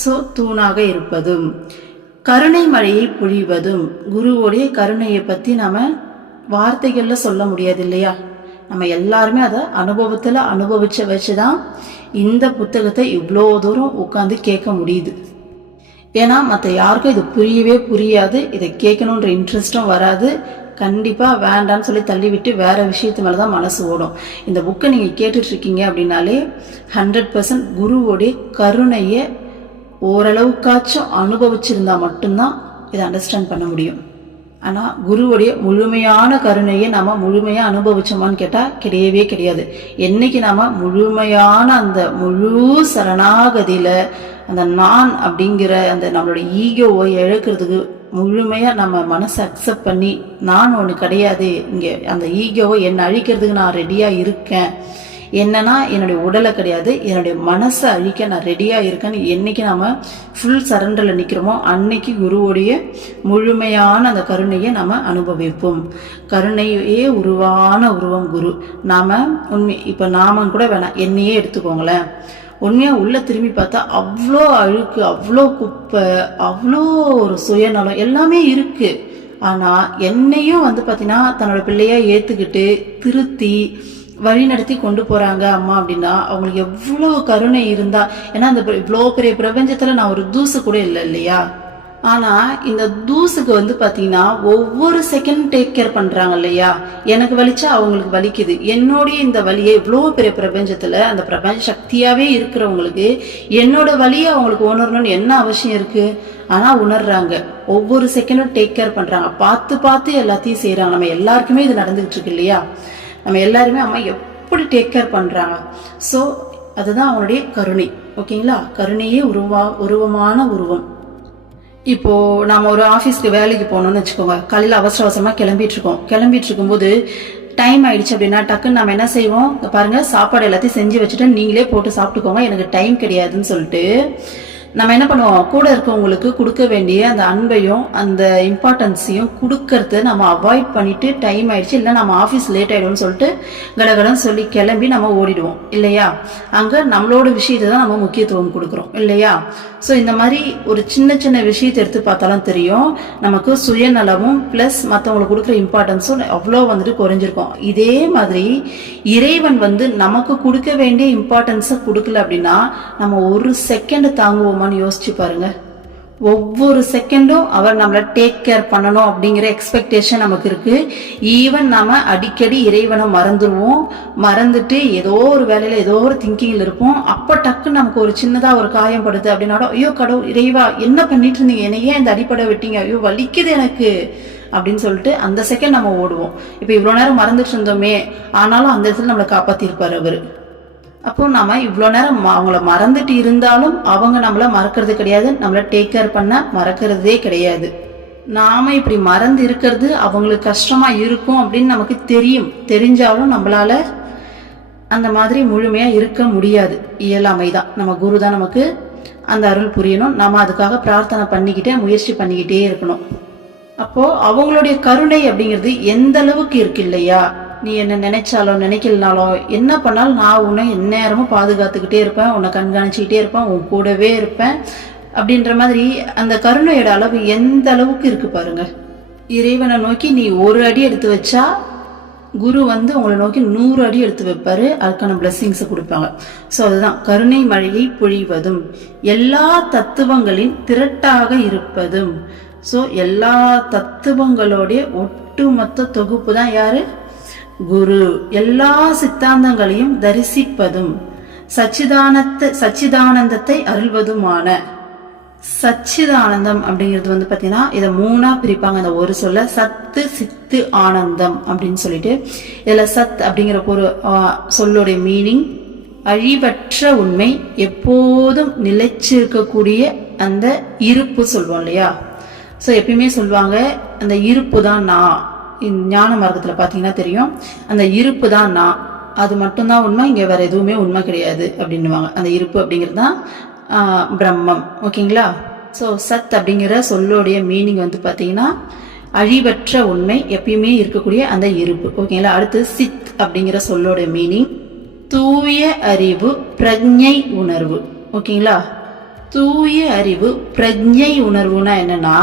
ஸோ தூணாக இருப்பதும், கருணை மழையை பொழிவதும். குருவோடைய கருணையை பற்றி நம்ம வார்த்தைகளில் சொல்ல முடியாது இல்லையா. நம்ம எல்லாருமே அதை அனுபவத்தில் வச்சு தான் இந்த புத்தகத்தை இவ்வளோ தூரம் உட்காந்து கேட்க முடியுது. ஏன்னா மற்ற யாருக்கும் இது புரியவே புரியாது, இதை கேட்கணுன்ற இன்ட்ரெஸ்டும் வராது. கண்டிப்பாக வேண்டான்னு சொல்லி தள்ளிவிட்டு வேறு விஷயத்து மேலே தான் மனசு ஓடும். இந்த புக்கை நீங்கள் கேட்டுட்ருக்கீங்க அப்படின்னாலே 100% குருவோடைய கருணையை ஓரளவுக்காச்சும் அனுபவிச்சிருந்தா மட்டும்தான் இதை அண்டர்ஸ்டாண்ட் பண்ண முடியும். ஆனால் குருவுடைய முழுமையான கருணையை நாம் முழுமையாக அனுபவிச்சோமான்னு கேட்டால் கிடையவே கிடையாது. என்னைக்கு நாம் முழுமையான அந்த முழு சரணாகதியில் அந்த நான் அப்படிங்கிற அந்த நம்மளோட ஈகோவை இழக்கிறதுக்கு முழுமையாக நம்ம மனசை அக்செப்ட் பண்ணி, நான் ஒன்று கிடையாது, இங்கே அந்த ஈகோவை என்னை அழிக்கிறதுக்கு நான் ரெடியாக இருக்கேன், என்னன்னா என்னுடைய உடலை கிடையாது என்னுடைய மனசை அழிக்க நான் ரெடியாக இருக்கேன்னு என்னைக்கு நாம் ஃபுல் சரண்டரில் நிற்கிறோமோ அன்னைக்கு குருவுடைய முழுமையான அந்த கருணையை நம்ம அனுபவிப்போம். கருணையே உருவான உருவம் குரு. நாம் இப்போ நாமம் கூட வேணாம், என்னையே எடுத்துக்கோங்களேன். உண்மையாக உள்ளே திரும்பி பார்த்தா அவ்வளோ அழுக்கு, அவ்வளோ குப்பை, அவ்வளோ ஒரு சுயநலம் எல்லாமே இருக்குது. ஆனால் என்னையும் பார்த்தீங்கன்னா தன்னோட பிள்ளையாக ஏற்றுக்கிட்டு திருத்தி வழி நடத்தி கொண்டு போகிறாங்க அம்மா அப்படின்னா அவங்களுக்கு எவ்வளோ கருணை இருந்தா. ஏன்னா அந்த இவ்வளோ பெரிய பிரபஞ்சத்தில் நான் ஒரு தூசு கூட இல்லை இல்லையா. ஆனால் இந்த தூசுக்கு பார்த்தீங்கன்னா ஒவ்வொரு செகண்ட் டேக் கேர் பண்ணுறாங்க இல்லையா. எனக்கு வலிச்சா அவங்களுக்கு வலிக்குது. என்னுடைய இந்த வலியை இவ்வளோ பெரிய பிரபஞ்சத்தில் அந்த பிரபஞ்ச சக்தியாகவே இருக்கிறவங்களுக்கு என்னோட வலியை அவங்களுக்கு உணரணும்னு என்ன அவசியம் இருக்குது. ஆனால் உணர்றாங்க, ஒவ்வொரு செகண்டும் டேக் கேர் பண்ணுறாங்க, பார்த்து பார்த்து எல்லாத்தையும் செய்கிறாங்க. நம்ம எல்லாருக்குமே இது நடந்துகிட்டு இருக்கு இல்லையா. நம்ம எல்லாருமே அம்மா எப்படி டேக் கேர் பண்ணுறாங்க. ஸோ அதுதான் அவங்களுடைய கருணை. ஓகேங்களா, கருணையே உருவமான உருவம். இப்போது நம்ம ஒரு ஆஃபீஸ்க்கு வேலைக்கு போகணும்னு வச்சுக்கோங்க. காலையில் அவசர அவசரமாக கிளம்பிட்டு இருக்கும்போது டைம் ஆயிடுச்சு அப்படின்னா டக்குன்னு நம்ம என்ன செய்வோம், பாருங்கள் சாப்பாடு எல்லாத்தையும் செஞ்சு வச்சுட்டு நீங்களே போட்டு சாப்பிட்டுக்கோங்க, எனக்கு டைம் கிடையாதுன்னு சொல்லிட்டு நம்ம என்ன பண்ணுவோம், கூட இருக்கவங்களுக்கு கொடுக்க வேண்டிய அந்த அன்பையும் அந்த இம்பார்ட்டன்ஸையும் கொடுக்கறத நம்ம அவாய்ட் பண்ணிட்டு டைம் ஆயிடுச்சு இல்லை நம்ம ஆஃபீஸ் லேட் ஆகிடும்னு சொல்லிட்டு கடகடன்னு சொல்லி கிளம்பி நம்ம ஓடிடுவோம் இல்லையா. அங்கே நம்மளோட விஷயத்தை தான் நம்ம முக்கியத்துவம் கொடுக்குறோம் இல்லையா. ஸோ இந்த மாதிரி ஒரு சின்ன சின்ன விஷயத்தை எடுத்து பார்த்தாலும் தெரியும் நமக்கு சுயநலமும் ப்ளஸ் மற்றவங்களுக்கு கொடுக்குற இம்பார்ட்டன்ஸும் அவ்வளோ குறைஞ்சிருக்கும். இதே மாதிரி இறைவன் நமக்கு கொடுக்க வேண்டிய இம்பார்ட்டன்ஸை கொடுக்கல அப்படின்னா நம்ம ஒரு செகண்ட் தாங்குவோமான்னு யோசிச்சு பாருங்க. ஒவ்வொரு செகண்டும் அவர் நம்மளை டேக் கேர் பண்ணணும் அப்படிங்கிற எக்ஸ்பெக்டேஷன் நமக்கு இருக்கு. ஈவன் நாம அடிக்கடி இறைவனை மறந்துட்டு ஏதோ ஒரு வேலையில ஏதோ ஒரு திங்கிங்ல இருப்போம். அப்போ டக்குன்னு நமக்கு ஒரு சின்னதா ஒரு காயம் படுது அப்படின்னாலும் ஐயோ கடவுள் இறைவா என்ன பண்ணிட்டு இருந்தீங்க, என்ன ஏன் இந்த அடிப்படை விட்டீங்க, ஐயோ வலிக்குது எனக்கு அப்படின்னு சொல்லிட்டு அந்த செகண்ட் நம்ம ஓடுவோம். இப்போ இவ்வளோ நேரம் மறந்துட்டு இருந்தோமே, ஆனாலும் அந்த இடத்துல நம்மளை காப்பாத்திருப்பாரு அவரு. அப்போ நாம இவ்வளோ நேரம் அவங்கள மறந்துட்டு இருந்தாலும் அவங்க நம்மள மறக்கிறது கிடையாது, நம்மளை டேக் கேர் பண்ண மறக்கிறதே கிடையாது. நாம இப்படி மறந்து இருக்கிறது அவங்களுக்கு கஷ்டமா இருக்கும் அப்படின்னு நமக்கு தெரிஞ்சாலும் நம்மளால அந்த மாதிரி முழுமையா இருக்க முடியாது. இயலாமை தான். நம்ம குரு தான் நமக்கு அந்த அருள் புரியணும். நாம அதுக்காக பிரார்த்தனை பண்ணிக்கிட்டே முயற்சி பண்ணிக்கிட்டே இருக்கணும். அப்போ அவங்களுடைய கருணை அப்படிங்கிறது எந்த அளவுக்கு இருக்கு இல்லையா. நீ என்ன நினைச்சாலும் நினைக்கலனாலும் என்ன பண்ணாலும் நான் உன்னை எந்நேரமும் பாதுகாத்துக்கிட்டே இருப்பேன், உன்னை கண்காணிச்சுக்கிட்டே இருப்பேன், உன் கூடவே இருப்பேன் அப்படின்ற மாதிரி அந்த கருணையோட அளவு எந்த அளவுக்கு இருக்கு பாருங்க. இறைவனை நோக்கி நீ ஒரு அடி எடுத்து வச்சா குரு வந்து உங்களை நோக்கி 100 அடி எடுத்து வைப்பாரு, அதுக்கான பிளெஸிங்ஸை கொடுப்பாங்க. ஸோ அதுதான் கருணை மழையை பொழிவதும், எல்லா தத்துவங்களின் திரட்டாக இருப்பதும். ஸோ எல்லா தத்துவங்களுடைய ஒட்டுமொத்த தொகுப்பு தான் யாரு? குரு. எல்லா சித்தாந்தங்களையும் தரிசிப்பதும், சச்சிதானந்தத்தை அருள்வதுமான. சச்சிதானந்தம் அப்படிங்கிறது வந்து பாத்தீங்கன்னா இதை 3ஆ பிரிப்பாங்க. இந்த ஒரு சொல்ல சத்து சித்து ஆனந்தம் அப்படின்னு சொல்லிட்டு. இதுல சத் அப்படிங்கிற ஒரு சொல்லுடைய மீனிங் அழிவற்ற உண்மை, எப்போதும் நிலைச்சிருக்கக்கூடிய அந்த இருப்பு சொல்வோம் இல்லையா. ஸோ எப்பயுமே சொல்லுவாங்க அந்த இருப்பு தான் நான். ஞான மார்க்கத்துல பாத்தீங்கன்னா தெரியும், அந்த இருப்பு தான் நான், அது மட்டும்தான் உண்மை, இங்க வேற எதுவுமே உண்மை கிடையாது அப்படின்னுவாங்க. அந்த இருப்பு அப்படிங்கிறது தான் பிரம்மம். ஓகேங்களா. ஸோ சத் அப்படிங்கிற சொல்லோடைய மீனிங் வந்து பார்த்தீங்கன்னா அழிவற்ற உண்மை, எப்பயுமே இருக்கக்கூடிய அந்த இருப்பு. ஓகேங்களா. அடுத்து சித் அப்படிங்கிற சொல்லோடைய மீனிங் தூய அறிவு, பிரஜை உணர்வு. ஓகேங்களா. தூய அறிவு, பிரஜை உணர்வுனா என்னன்னா,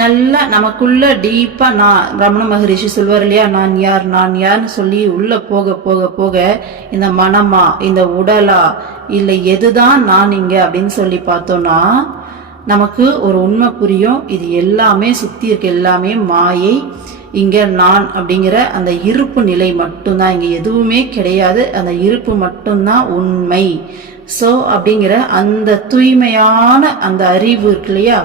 நல்லா நமக்குள்ள டீப்பா நான் ரமண மகரிஷி சொல்வார் இல்லையா, நான் யார்னு சொல்லி உள்ள போக போக போக இந்த மனமா, இந்த உடலா, இல்லை எதுதான் நான் இங்க அப்படின்னு சொல்லி பார்த்தோம்னா நமக்கு ஒரு உண்மை புரியும். இது எல்லாமே சுத்தி இருக்க எல்லாமே மாயை, இங்க நான் அப்படிங்கிற அந்த இருப்பு நிலை மட்டும்தான், இங்க எதுவுமே கிடையாது, அந்த இருப்பு மட்டும்தான் உண்மை. சோ அப்படிங்கிற அந்த தூய்மையான அந்த அறிவு இருக்கு இல்லையா,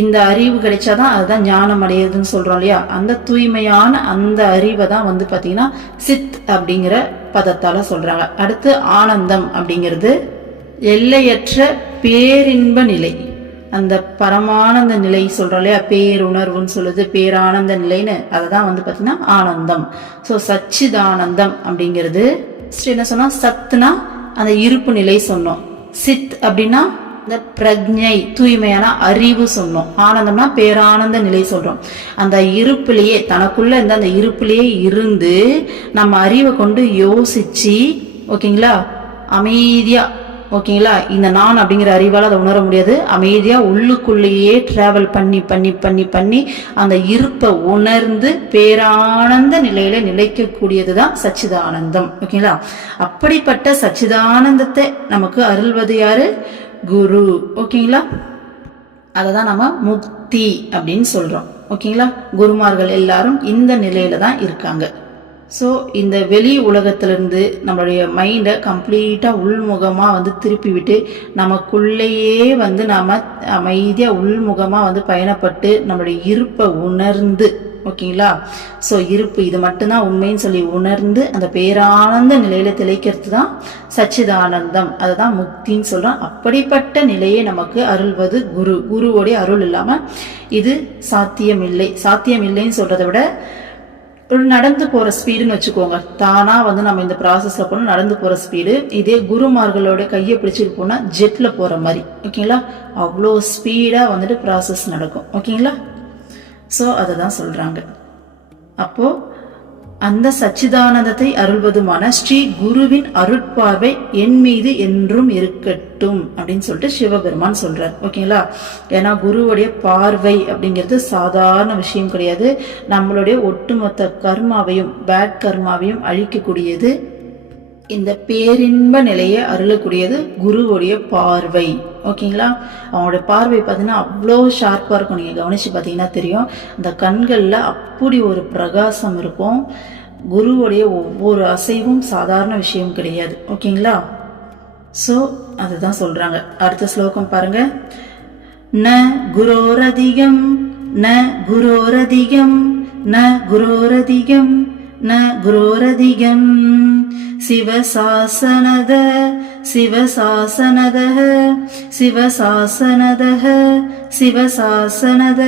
இந்த அறிவு கிடைச்சாதான் அதுதான் ஞானம் அடையுதுன்னு சொல்றோம் இல்லையா. அந்த தூய்மையான அந்த அறிவை தான் வந்து பாத்தீங்கன்னா சித் அப்படிங்கிற பதத்தால சொல்றாங்க. அடுத்து ஆனந்தம் அப்படிங்கிறது எல்லையற்ற பேரின்ப நிலை, அந்த பரமானந்த நிலை சொல்றோம் இல்லையா, பேருணர்வுன்னு சொல்லுது, பேரானந்த நிலைன்னு, அததான் வந்து பாத்தீங்கன்னா ஆனந்தம். ஸோ சச்சிதானந்தம் அப்படிங்கிறது என்ன சொன்னா, சத்துனா அந்த இருப்பு நிலை சொன்னோம், சித் அப்படின்னா இந்த பிரஜை தூய்மையான அறிவு சொன்னோம், ஆனந்தம்னா பேரானந்த நிலை சொல்றோம். அந்த இருப்பிலேயே தனக்குள்ள இருந்த அந்த இருப்பிலேயே இருந்து நம்ம அறிவை கொண்டு யோசிச்சு, ஓகேங்களா, அமைதியா, ஓகேங்களா, இந்த நான் அப்படிங்கிற அறிவால் அதை உணர முடியாது, அமைதியா உள்ளுக்குள்ளேயே டிராவல் பண்ணி பண்ணி பண்ணி பண்ணி அந்த இருப்பை உணர்ந்து பேரானந்த நிலையில நிலைக்கக்கூடியதுதான் சச்சிதானந்தம். ஓகேங்களா. அப்படிப்பட்ட சச்சிதானந்தத்தை நமக்கு அருள்வது யாரு? குரு. ஓகேங்களா. அததான் நம்ம முக்தி அப்படின்னு சொல்றோம். ஓகேங்களா. குருமார்கள் எல்லாரும் இந்த நிலையில தான் இருக்காங்க. ஸோ இந்த வெளி உலகத்திலிருந்து நம்மளுடைய மைண்டை கம்ப்ளீட்டாக உள்முகமாக வந்து திருப்பி விட்டு நமக்குள்ளேயே வந்து நாம் அமைதியாக உள்முகமாக வந்து பயணப்பட்டு நம்மளுடைய இருப்பை உணர்ந்து, ஓகேங்களா. ஸோ இருப்பு இது மட்டும்தான் உண்மைன்னு சொல்லி உணர்ந்து அந்த பேரானந்த நிலையில திளைக்கிறது தான் சச்சிதானந்தம், அதுதான் முக்தின்னு சொல்றோம். அப்படிப்பட்ட நிலையை நமக்கு அருள்வது குரு. குருவோடைய அருள் இல்லாம இது சாத்தியம் இல்லைன்னு சொல்றதை விட ஒரு நடந்து போற ஸ்பீடுன்னு வச்சுக்கோங்க. தானா வந்து நம்ம இந்த ப்ராசஸ்ல போனா நடந்து போற ஸ்பீடு, இதே குருமார்களோட கையை பிடிச்சிட்டு போனா ஜெட்ல போற மாதிரி. ஓகேங்களா. அவ்வளோ ஸ்பீடா வந்துட்டு ப்ராசஸ் நடக்கும். ஓகேங்களா. ஸோ அதை தான் சொல்றாங்க. அப்போ அந்த சச்சிதானந்தத்தை அருள்வதுமான ஸ்ரீ குருவின் அருட்பார்வை என் மீது என்றும் இருக்கட்டும் அப்படின்னு சொல்லிட்டு சிவபெருமான் சொல்றார். ஓகேங்களா. ஏன்னா குருவுடைய பார்வை அப்படிங்கிறது சாதாரண விஷயம் கிடையாது. நம்மளுடைய ஒட்டுமொத்த கர்மாவையும் பேட் கர்மாவையும் அழிக்கக்கூடியது, இந்த பேரின்ப நிலையை அருளக்கூடியது குருவுடைய பார்வை. ஓகேங்களா. அவங்களுடைய பார்வை பார்த்தீங்கன்னா அவ்வளோ ஷார்ப்பாக இருக்கும். நீங்கள் கவனிச்சு பார்த்தீங்கன்னா தெரியும், அந்த கண்களில் அப்படி ஒரு பிரகாசம் இருக்கும். குருவுடைய ஒவ்வொரு அசைவும் சாதாரண விஷயம் கிடையாது. ஓகேங்களா. ஸோ அதுதான் சொல்றாங்க. அடுத்த ஸ்லோகம் பாருங்க. ந குரோரதிகம் ந குரோரதிகம் ந குரோரதிகம் ந குரோரதிகம் சிவசாசனத சிவசாசனத சிவசாசனத சிவசாசனத.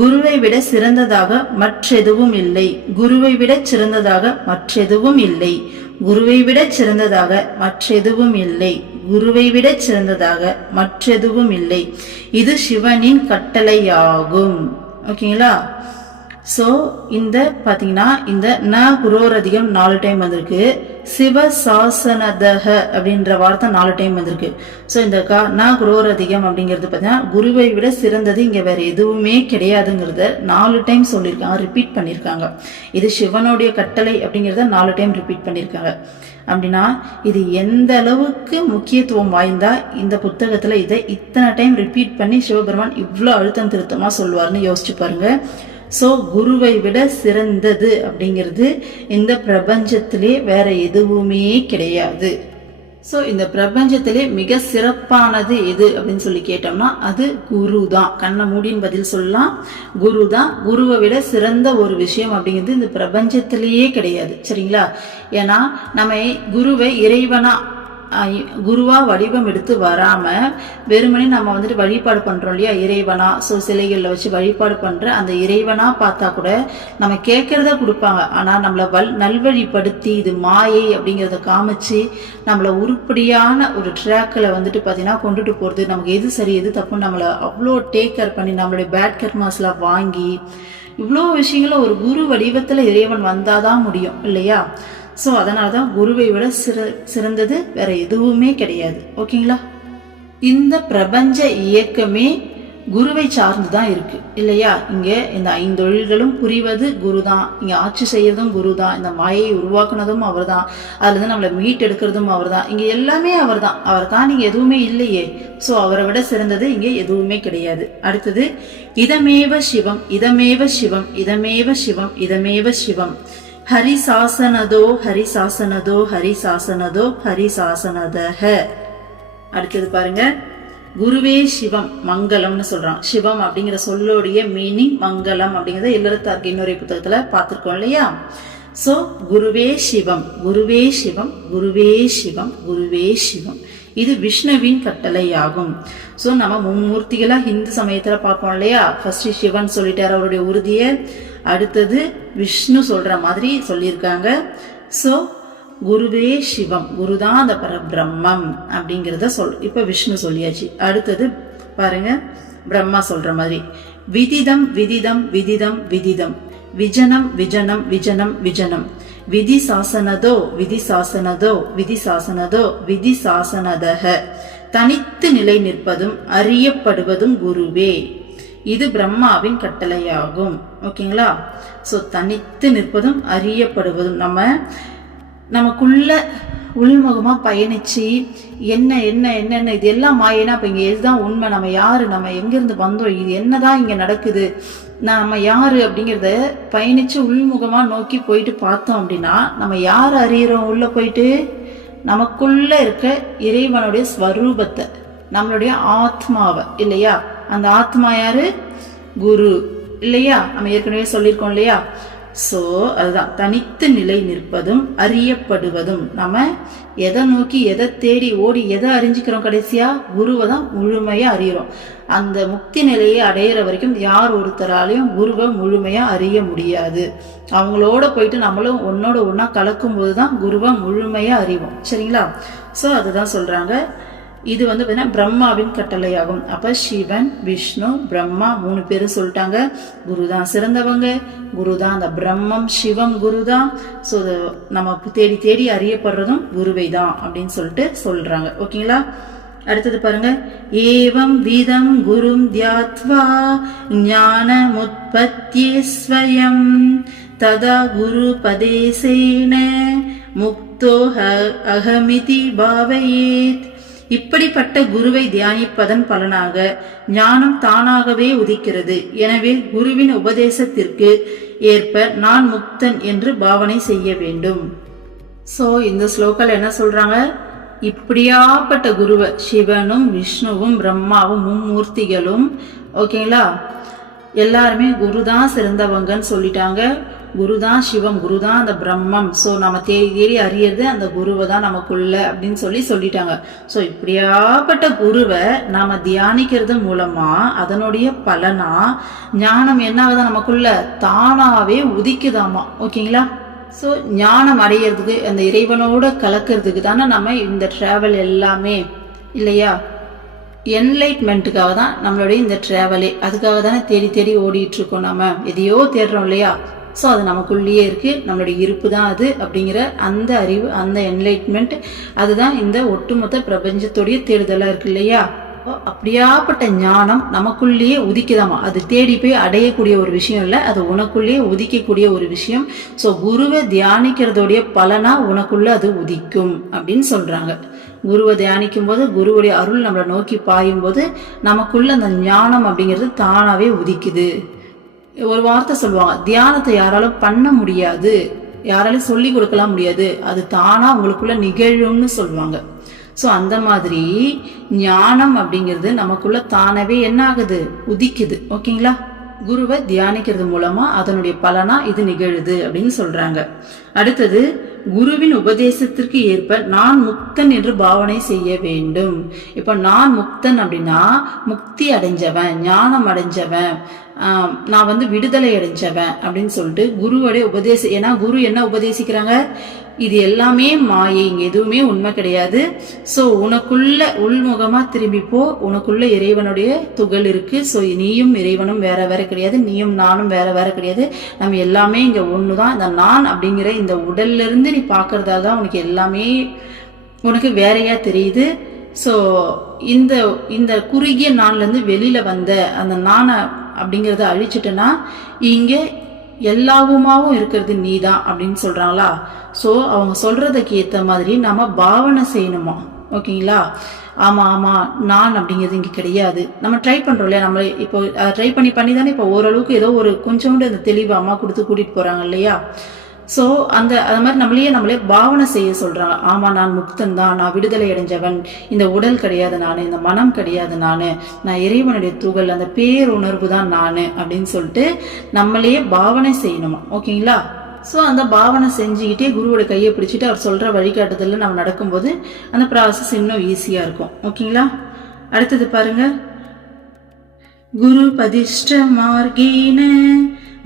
குருவை விட சிறந்ததாக மற்றெதுவும் இல்லை, குருவை விட சிறந்ததாக மற்றெதுவும் இல்லை, குருவை விட சிறந்ததாக மற்றெதுவும் இல்லை, குருவை விட சிறந்ததாக மற்றெதுவும் இல்லை, இது சிவனின் கட்டளையாகும். ஓகேங்களா. ஸோ இந்த பார்த்தீங்கன்னா இந்த ந குரோரதிகம் 4 டைம் வந்திருக்கு, சிவ சாசனதக அப்படின்ற வார்த்தை 4 டைம் வந்திருக்கு. ஸோ இந்த ந குரோரதிகம் அப்படிங்கிறது பார்த்தீங்கன்னா குருவை விட சிறந்தது இங்கே வேற எதுவுமே கிடையாதுங்கிறத 4 டைம் சொல்லியிருக்காங்க, ரிப்பீட் பண்ணியிருக்காங்க. இது சிவனுடைய கட்டளை அப்படிங்கிறத 4 டைம் ரிப்பீட் பண்ணியிருக்காங்க. அப்படின்னா இது எந்த அளவுக்கு முக்கியத்துவம் வாய்ந்தா இந்த புத்தகத்தில் இதை இத்தனை டைம் ரிப்பீட் பண்ணி சிவபெருமான் இவ்வளோ அழுத்தம் திருத்தமாக சொல்லுவார்னு யோசிச்சு பாருங்க. ஸோ குருவை விட சிறந்தது அப்படிங்கிறது இந்த பிரபஞ்சத்திலே வேற எதுவுமே கிடையாது. ஸோ இந்த பிரபஞ்சத்திலே மிக சிறப்பானது எது அப்படின்னு சொல்லி கேட்டோம்னா அது குரு தான். கண்ணை மூடின்னு பதில் சொல்லலாம், குரு தான். குருவை விட சிறந்த ஒரு விஷயம் அப்படிங்கிறது இந்த பிரபஞ்சத்திலேயே கிடையாது. சரிங்களா? ஏன்னா நம்ம குருவை இறைவனா குருவா வடிவம் எடுத்து வராம வெறுமனே நம்ம வந்துட்டு வழிபாடு பண்றோம் இல்லையா இறைவனா. ஸோ சிலைகளில் வச்சு வழிபாடு பண்ற அந்த இறைவனா பார்த்தா கூட நம்ம கேட்கறத கொடுப்பாங்க. ஆனா நம்மளை நல்வழிப்படுத்தி இது மாயை அப்படிங்கிறத காமிச்சு நம்மளை உருப்படியான ஒரு ட்ராக்கில் வந்துட்டு பார்த்தீங்கன்னா கொண்டுட்டு போறது, நமக்கு எது சரி எது தப்புன்னு நம்மளை அவ்வளோ டேக் கேர் பண்ணி நம்மளுடைய பேட் கர்மாஸ்லாம் வாங்கி இவ்வளோ விஷயங்களும் ஒரு குரு வடிவத்தில் இறைவன் வந்தாதான் முடியும் இல்லையா? ஸோ அதனால தான் குருவை விட சிறந்தது வேற எதுவுமே கிடையாது. ஓகேங்களா? இந்த பிரபஞ்ச இயக்கமே குருவை சார்ந்து தான் இருக்கு இல்லையா? இங்க இந்த 5 தொழில்களும் புரிவது குரு தான், இங்க ஆட்சி செய்யறதும் குரு தான், இந்த மாயை உருவாக்குனதும் அவர் தான், அதுல இருந்து நம்மளை மீட் எடுக்கிறதும் அவர் தான், இங்க எல்லாமே அவர் தான். அவர் தான் நீங்க எதுவுமே இல்லையே. ஸோ அவரை விட சிறந்தது இங்க எதுவுமே கிடையாது. அடுத்தது இதமேவ சிவம் இதமேவ சிவம் இதமேவ சிவம் இதமேவ சிவம் ஹரிசாசனதோ ஹரிசாசனதோ ஹரிசாசனதோ ஹரிசாசனதஹ. அடுத்தது பாருங்க, குருவே சிவம் மங்களம்னு சொல்றான். சிவம் அப்படிங்கிற சொல்லோடைய மீனிங் மங்களம் அப்படிங்கிறத இல்லறத்தார்க்கு இன்னொரு புத்தகத்துல பார்த்திருக்கோம் இல்லையா? சோ குருவே சிவம் குருவே சிவம் குருவே சிவம் குருவே சிவம், இது விஷ்ணுவின் கட்டளை ஆகும். ஸோ நம்ம மும்மூர்த்திகளா ஹிந்து சமயத்துல பார்ப்போம் இல்லையா? ஃபர்ஸ்ட் சிவன் சொல்லிட்டாரு அவருடைய உறுதிய, அடுத்தது விஷ்ணு சொல்ற மாதிரி சொல்லியிருக்காங்க. ஸோ குருவே சிவம், குருதான் அந்த பரபிரம்மம் அப்படிங்கிறத இப்ப விஷ்ணு சொல்லியாச்சு. அடுத்தது பாருங்க, பிரம்மா சொல்ற மாதிரி விதிதம் விதிதம் விதிதம் விதிதம் விஜனம் விஜனம் விஜனம் விஜனம் விதி சாசனதோ விதி சாசனதோ விதி சாசனதோ விதி சாசனதக, தனித்து நிலை நிற்பதும் அறியப்படுவதும் குருவே, இது பிரம்மாவின் கட்டளையாகும். ஓகேங்களா? சோ தனித்து நிற்பதும் அறியப்படுவதும் நமக்குள்ள உள்முகமா பயணிச்சு என்ன என்ன என்னென்ன இது எல்லாம் மாயனா, அப்ப இங்க எதுதான் உண்மை, நம்ம யாரு, நம்ம எங்கிருந்து வந்தோம், இது என்னதான் இங்க நடக்குது, நம்ம யாரு அப்படிங்கிறத பயணிச்சு உள்முகமா நோக்கி போயிட்டு பார்த்தோம் அப்படின்னா நம்ம யார் அறியறோம்? உள்ள போயிட்டு நமக்குள்ள இருக்க இறைவனுடைய ஸ்வரூபத்தை, நம்மளுடைய ஆத்மாவை இல்லையா? அந்த ஆத்மா யாரு? குரு இல்லையா? நம்ம ஏற்கனவே சொல்லியிருக்கோம் இல்லையா? சோ அதுதான் தனித்து நிலை நிற்பதும் அறியப்படுவதும். நம்ம எதை நோக்கி எதை தேடி ஓடி எதை அறிஞ்சிக்கிறோம்? கடைசியா குருவை தான் முழுமையா அறியறோம். அந்த முக்தி நிலையை அடையிற வரைக்கும் யார் ஒருத்தராலையும் குருவை முழுமையா அறிய முடியாது. அவங்களோட போயிட்டு நம்மளும் ஒன்னோட ஒன்னா கலக்கும் போதுதான் குருவை முழுமையா அறிவோம். சரிங்களா? சோ அதுதான் சொல்றாங்க. இது வந்து பிரம்மாவின் கட்டளையாகும். அப்ப சிவன், விஷ்ணு, பிரம்மா 3 பேரும் சொல்லிட்டாங்க குருதான் சிறந்தவங்க, குருதான் அந்த பிரம்மம், சிவம் குருதான். ஸோ நம்ம தேடி தேடி அறியப்படுறதும் குருவை தான் அப்படின்னு சொல்லிட்டு சொல்றாங்க. ஓகேங்களா? அடுத்தது பாருங்க, ஏவம் வீதம் குரும் தியாத்வா ஞான முத்பத்யே ஸ்வயம் ததா குரு பதேசேன முக்தோ அகமிதி பாவயேத். இப்படிப்பட்ட குருவை தியானிப்பதன் பலனாக ஞானம் தானாகவே உதிக்கிறது. எனவே குருவின் உபதேசத்திற்கு ஏற்ப நான் முக்தன் என்று பாவனை செய்ய வேண்டும். சோ இந்த ஸ்லோகத்தில் என்ன சொல்றாங்க? இப்படியாப்பட்ட குருவை சிவனும் விஷ்ணுவும் பிரம்மாவும் மும்மூர்த்திகளும் ஓகேங்களா எல்லாருமே குருதான் சிறந்தவங்கன்னு சொல்லிட்டாங்க. குருதான் சிவம், குருதான் அந்த பிரம்மம். சோ நம்ம தேடி அறியறது அந்த குருவை தான் நமக்குள்ள அப்படின்னு சொல்லிட்டாங்க. சோ இப்படியாப்பட்ட குருவை நாம தியானிக்கிறது மூலமா அதனுடைய பலனா ஞானம் என்னாவதான் நமக்குள்ள தானாவே உதிக்குதாமா. ஓகேங்களா? ஸோ ஞானம் அடையிறதுக்கு அந்த இறைவனோட கலக்கிறதுக்கு தானே நம்ம இந்த டிராவல் எல்லாமே இல்லையா? என்லைட்மெண்ட்டுக்காக தான் நம்மளுடைய இந்த ட்ராவலே. அதுக்காக தானே தேடி தேடி ஓடிட்டு இருக்கோம், நம்ம எதையோ தேடுறோம் இல்லையா? ஸோ அது நமக்குள்ளேயே இருக்கு, நம்மளுடைய இருப்பு தான் அது அப்படிங்கிற அந்த அறிவு, அந்த என்லைட்மெண்ட், அதுதான் இந்த ஒட்டுமொத்த பிரபஞ்சத்துடைய தேடுதலாக இருக்கு இல்லையா? அப்படியாப்பட்ட ஞானம் நமக்குள்ளேயே உதிக்குதாமா. அது தேடி போய் அடையக்கூடிய ஒரு விஷயம் இல்லை, அது உனக்குள்ளேயே உதிக்கக்கூடிய ஒரு விஷயம். ஸோ குருவை தியானிக்கிறதோடைய பலனா உனக்குள்ள அது உதிக்கும் அப்படின்னு சொல்றாங்க. குருவை தியானிக்கும் போது, குருவுடைய அருள் நம்மளை நோக்கி பாயும் போது நமக்குள்ள அந்த ஞானம் அப்படிங்கிறது தானாவே உதிக்குது. ஒரு வார்த்தை சொல்லுவாங்க, தியானத்தை யாராலும் பண்ண முடியாது, யாராலும் சொல்லி கொடுக்கலாம் முடியாது, அது தானா உங்களுக்குள்ள நிகழும்னு சொல்லுவாங்க. ஸோ அந்த மாதிரி ஞானம் அப்படிங்கிறது நமக்குள்ள தானவே என்ன ஆகுது, உதிக்குது. ஓகேங்களா? குருவை தியானிக்கிறது மூலமா அதனுடைய பலனா இது நிகழுது அப்படின்னு சொல்றாங்க. அடுத்தது, குருவின் உபதேசத்திற்கு ஏற்ப நான் முக்தன் என்று பாவனை செய்ய வேண்டும். இப்ப நான் முக்தன் அப்படின்னா முக்தி அடைஞ்சவன், ஞானம் அடைஞ்சவன், நான் விடுதலை அடைஞ்சவன் அப்படின்னு சொல்லிட்டு குருவோடைய உபதேசம். ஏன்னா குரு என்ன உபதேசிக்கிறாங்க, இது எல்லாமே மாயை, இங்க எதுவுமே உண்மை கிடையாது. ஸோ உனக்குள்ள உள்முகமா திரும்பிப்போ, உனக்குள்ள இறைவனுடைய துகள் இருக்கு. ஸோ நீயும் இறைவனும் வேற வேற கிடையாது, நீயும் நானும் வேற வேற கிடையாது, நம்ம எல்லாமே இங்க ஒண்ணுதான். இந்த நான் அப்படிங்கிற இந்த உடல்ல இருந்து நீ பாக்குறதால தான் உனக்கு எல்லாமே உனக்கு வேறையா தெரியுது. ஸோ இந்த இந்த குறுகிய நான்ல இருந்து வெளியில வந்த அந்த நானை அப்படிங்கிறத அழிச்சிட்டனா இங்க எல்லாவுமாவும் இருக்கிறது நீதான் அப்படின்னு சொல்றாங்களா? ஸோ அவங்க சொல்றதுக்கு ஏற்ற மாதிரி நம்ம பாவனை செய்யணுமா? ஓகேங்களா? ஆமா ஆமா, நான் அப்படிங்கிறது இங்க கிடையாது. நம்ம ட்ரை பண்றோம் இல்லையா? நம்ம இப்போ ட்ரை பண்ணி தானே இப்போ ஓரளவுக்கு ஏதோ ஒரு கொஞ்சோண்டு அந்த தெளிவு அம்மா கொடுத்து கூட்டிட்டு போறாங்க இல்லையா? ஸோ அது மாதிரி நம்மளே பாவனை செய்ய சொல்றாங்க. ஆமா, நான் முக்தன் தான், நான் விடுதலை அடைஞ்சவன், இந்த உடல் கிடையாது நானு, இந்த மனம் கிடையாது நானு, நான் இறைவனுடைய துகள், அந்த பேருணர்வு தான் நானு அப்படின்னு சொல்லிட்டு நம்மளே பாவனை செய்யணுமா? ஓகேங்களா? ஸோ அந்த பாவனை செஞ்சுக்கிட்டே குருவோட கையை பிடிச்சிட்டு அவர் சொல்ற வழிகாட்டுதல்ல நம்ம நடக்கும்போது அந்த ப்ராசஸ் இன்னும் ஈஸியா இருக்கும். ஓகேங்களா? அடுத்தது பாருங்க, குரு பதிஷ்ட மார்கேன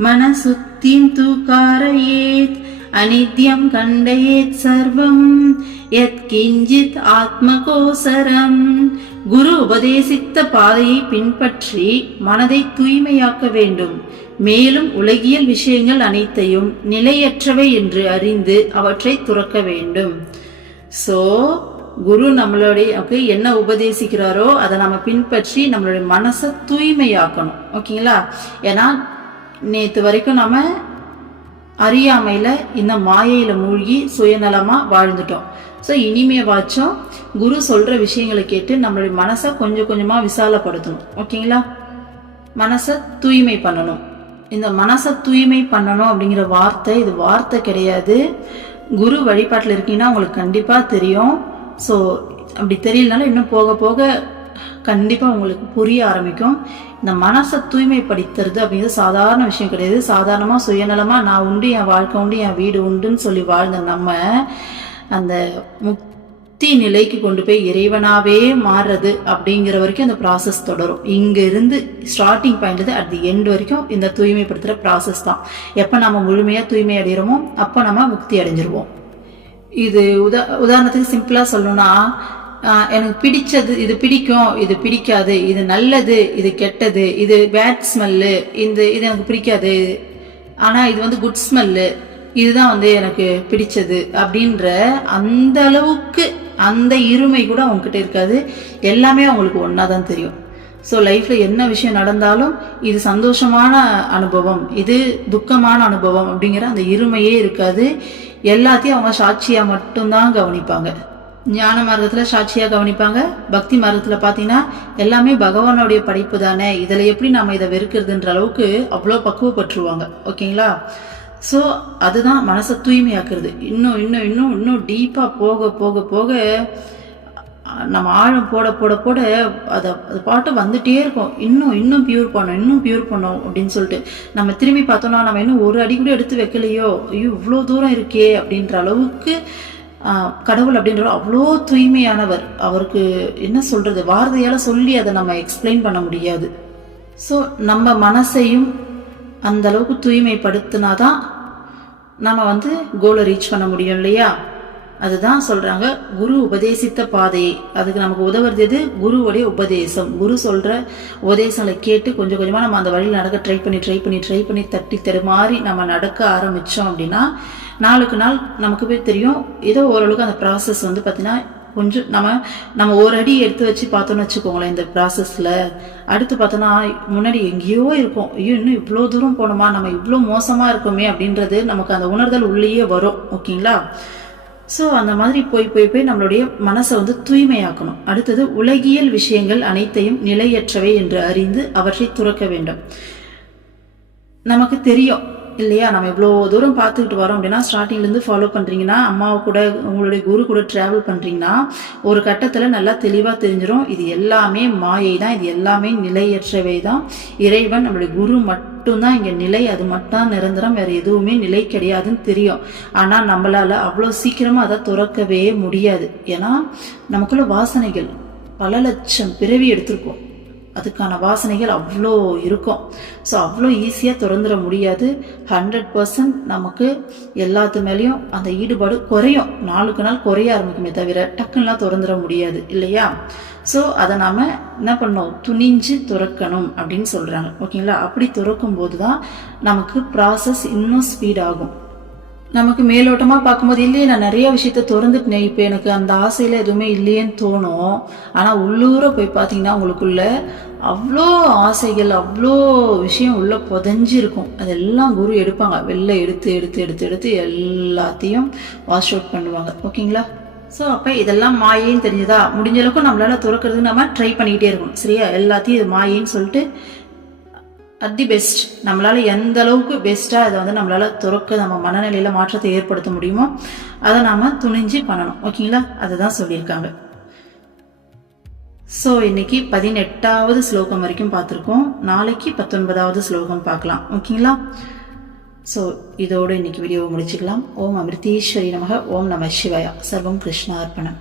மனசுத்திம் து காரயேத் அனித்யம் கண்டயேத் சர்வம் யத் கிஞ்சித் ஆத்மகோசரம். குரு உபதேசித்த பாதையை பின்பற்றி மனதை தூய்மையாக்க வேண்டும். மேலும் உலகியல் விஷயங்கள் அனைத்தையும் நிலையற்றவை என்று அறிந்து அவற்றை துறக்க வேண்டும். ஸோ குரு நம்மளுடைய என்ன உபதேசிக்கிறாரோ அதை நம்ம பின்பற்றி நம்மளுடைய மனசை தூய்மையாக்கணும். ஓகேங்களா? ஏன்னா நேற்று வரைக்கும் நம்ம அறியாமையில இந்த மாயையில மூழ்கி சுயநலமா வாழ்ந்துட்டோம். ஸோ இனிமேவாச்சும் குரு சொல்ற விஷயங்களை கேட்டு நம்மளுடைய மனசை கொஞ்சம் கொஞ்சமா விசாலப்படுத்தணும். ஓகேங்களா? மனசை தூய்மை பண்ணணும். இந்த மனசை தூய்மை பண்ணணும் அப்படிங்கிற வார்த்தை, இது வார்த்தை கிடையாது. குரு வழிபாட்டில் இருக்கீங்கன்னா உங்களுக்கு கண்டிப்பா தெரியும். ஸோ அப்படி தெரியலனாலும் இன்னும் போக போக கண்டிப்பா உங்களுக்கு புரிய ஆரம்பிக்கும். இந்த மனசை தூய்மைப்படுத்துறது அப்படிங்கிறது சாதாரண விஷயம் கிடையாது. சாதாரணமா சுயநலமா நான் உண்டு, என் வாழ்க்கை உண்டு, என் வீடு உண்டுன்னு சொல்லி வாழ்ந்த நம்ம அந்த முக்தி நிலைக்கு கொண்டு போய் இறைவனாவே மாறுறது அப்படிங்கிற வரைக்கும் அந்த ப்ராசஸ் தொடரும். இங்க இருந்து starting point at the end வரைக்கும் இந்த தூய்மைப்படுத்துற ப்ராசஸ் தான். எப்ப நம்ம முழுமையா தூய்மை அடைகிறோமோ அப்ப நம்ம முக்தி அடைஞ்சிருவோம். இது உதாரணத்துக்கு சிம்பிளா சொல்லணும்னா, எனக்கு பிடிச்சது இது பிடிக்கும், இது பிடிக்காது, இது நல்லது, இது கெட்டது, இது பேட் ஸ்மெல்லு, இது எனக்கு பிடிக்காது, ஆனா இது குட் ஸ்மெல்லு, இதுதான் எனக்கு பிடிச்சது அப்படின்ற அந்த அளவுக்கு அந்த இருமை கூட அவங்ககிட்ட இருக்காது. எல்லாமே அவங்களுக்கு ஒன்னாதான் தெரியும். ஸோ லைஃப்ல என்ன விஷயம் நடந்தாலும் இது சந்தோஷமான அனுபவம், இது துக்கமான அனுபவம் அப்படிங்கிற அந்த இருமையே இருக்காது. எல்லாத்தையும் அவங்க சாட்சியா மட்டும்தான் கவனிப்பாங்க. ஞான மார்க்கத்துல சாட்சியா கவனிப்பாங்க. பக்தி மார்க்கத்துல பாத்தீங்கன்னா எல்லாமே பகவானுடைய படைப்பு தானே, இதுல எப்படி நம்ம இதை வெறுக்கிறதுன்ற அளவுக்கு அவ்வளோ பக்குவப்பட்டுருவாங்க. ஓகேங்களா? ஸோ அதுதான் மனசை தூய்மையாக்குறது. இன்னும் இன்னும் இன்னும் இன்னும் டீப்பா போக போக போக நம்ம ஆழம் போட போட போட அது பாட்டு வந்துட்டே இருக்கும். இன்னும் இன்னும் பியூர் பண்ணோம், இன்னும் பியூர் பண்ணோம் அப்படின்னு சொல்லிட்டு நம்ம திரும்பி பார்த்தோம்னா நம்ம இன்னும் ஒரு அடி கூட எடுத்து வைக்கலையோ, ஐயோ இவ்வளோ தூரம் இருக்கே அப்படின்ற அளவுக்கு கடவுள் அப்படின்ற அவ்வளோ தூய்மையானவர். அவருக்கு என்ன சொல்றது, வார்த்தையால சொல்லி அதை நம்ம எக்ஸ்பிளைன் பண்ண முடியாது. ஸோ நம்ம மனசையும் அந்த அளவுக்கு தூய்மைப்படுத்தினாதான் நம்ம கோலை ரீச் பண்ண முடியும் இல்லையா? அதுதான் சொல்றாங்க குரு உபதேசித்த பாதையை. அதுக்கு நமக்கு உதவுறது எது? குருவுடைய உபதேசம். குரு சொல்ற உபதேசங்களை கேட்டு கொஞ்சம் கொஞ்சமா நம்ம அந்த வழியில் நடக்க ட்ரை பண்ணி தட்டி தருமாறி நம்ம நடக்க ஆரம்பிச்சோம் அப்படின்னா நாளுக்கு நாள் நமக்கு போய் தெரியும். ஏதோ ஓரளவுக்கு அந்த ப்ராசஸ் வந்து பார்த்தீங்கன்னா கொஞ்சம் நம்ம ஒரு அடி எடுத்து வச்சு பார்த்தோன்னு வச்சுக்கோங்களேன். இந்த ப்ராசஸ்ல அடுத்து பார்த்தோன்னா முன்னாடி எங்கேயோ இருக்கும், ஐயோ இன்னும் இவ்வளோ தூரம் போனோமா, நம்ம இவ்வளோ மோசமா இருக்கோமே அப்படின்றது நமக்கு அந்த உணர்தல் உள்ளேயே வரும். ஓகேங்களா? ஸோ அந்த மாதிரி போய் நம்மளுடைய மனசை வந்து தூய்மையாக்கணும். அடுத்தது உலகியல் விஷயங்கள் அனைத்தையும் நிலையற்றவை என்று அறிந்து அவற்றை துறக்க வேண்டும். நமக்கு தெரியும் இல்லையா, நம்ம இவ்வளோ தூரம் பார்த்துக்கிட்டு வரோம் அப்படின்னா, ஸ்டார்டிங்லேருந்து ஃபாலோ பண்ணுறீங்கன்னா, அம்மாவை கூட உங்களுடைய குரு கூட ட்ராவல் பண்ணுறீங்கன்னா ஒரு கட்டத்தில் நல்லா தெளிவாக தெரிஞ்சிடும், இது எல்லாமே மாயை தான், இது எல்லாமே நிலையற்றவை தான். இறைவன் நம்மளுடைய குரு மட்டும்தான் இங்கே நிலை, அது மட்டும் நிரந்தரம், வேறு எதுவுமே நிலை கிடையாதுன்னு தெரியும். ஆனால் நம்மளால் அவ்வளோ சீக்கிரமாக அதை துறக்கவே முடியாது. ஏன்னா நமக்குள்ள வாசனைகள் பல லட்சம் பிறவி எடுத்திருக்கோம், அதுக்கான வாசனைகள் அவ்வளோ இருக்கும். ஸோ அவ்வளோ ஈஸியாக திறந்துட முடியாது. 100% நமக்கு எல்லாத்து மேலேயும் அந்த ஈடுபாடு குறையும், நாளுக்கு நாள் குறைய ஆரம்பிக்குமே தவிர டக்குன்னெலாம் திறந்துட முடியாது இல்லையா? ஸோ அதை நாம் என்ன பண்ணோம், துணிஞ்சு துறக்கணும் அப்படின்னு சொல்கிறாங்க. ஓகேங்களா? அப்படி துறக்கும் போது தான் நமக்கு ப்ராசஸ் இன்னும் ஸ்பீட் ஆகும். நமக்கு மேலோட்டமா பார்க்கும்போது இல்லையே நான் நிறைய விஷயத்த திறந்துட்டேன், இப்போ எனக்கு அந்த ஆசையில எதுவுமே இல்லையேன்னு தோணும். ஆனா உள்ளூர போய் பார்த்தீங்கன்னா உங்களுக்குள்ள அவ்வளோ ஆசைகள், அவ்வளோ விஷயம் உள்ள புதஞ்சு இருக்கும். அதெல்லாம் குரு எடுப்பாங்க, வெளில எடுத்து எல்லாத்தையும் வாஷ் அவுட் பண்ணுவாங்க. ஓகேங்களா? ஸோ அப்போ இதெல்லாம் மாயைன்னு தெரிஞ்சதா, முடிஞ்ச அளவுக்கு நம்மளால துறக்கிறதுக்கு நம்ம ட்ரை பண்ணிக்கிட்டே இருக்கணும். சரியா? எல்லாத்தையும் இது மாயைன்னு சொல்லிட்டு அட் தி பெஸ்ட் நம்மளால் எந்த அளவுக்கு பெஸ்ட்டாக இதை வந்து நம்மளால் துறக்க நம்ம மனநிலையில் மாற்றத்தை ஏற்படுத்த முடியுமோ அதை நாம் துணிஞ்சு பண்ணணும். ஓகேங்களா? அதை தான் சொல்லியிருக்காங்க. ஸோ இன்னைக்கு 18வது ஸ்லோகம் வரைக்கும் பார்த்துருக்கோம். நாளைக்கு 19வது ஸ்லோகம் பார்க்கலாம். ஓகேங்களா? ஸோ இதோடு இன்னைக்கு வீடியோவை முடிச்சுக்கலாம். ஓம் அமிர்தீஸ்வரி நமக. ஓம் நம சிவாயா. சர்வம் கிருஷ்ணார்ப்பணம்.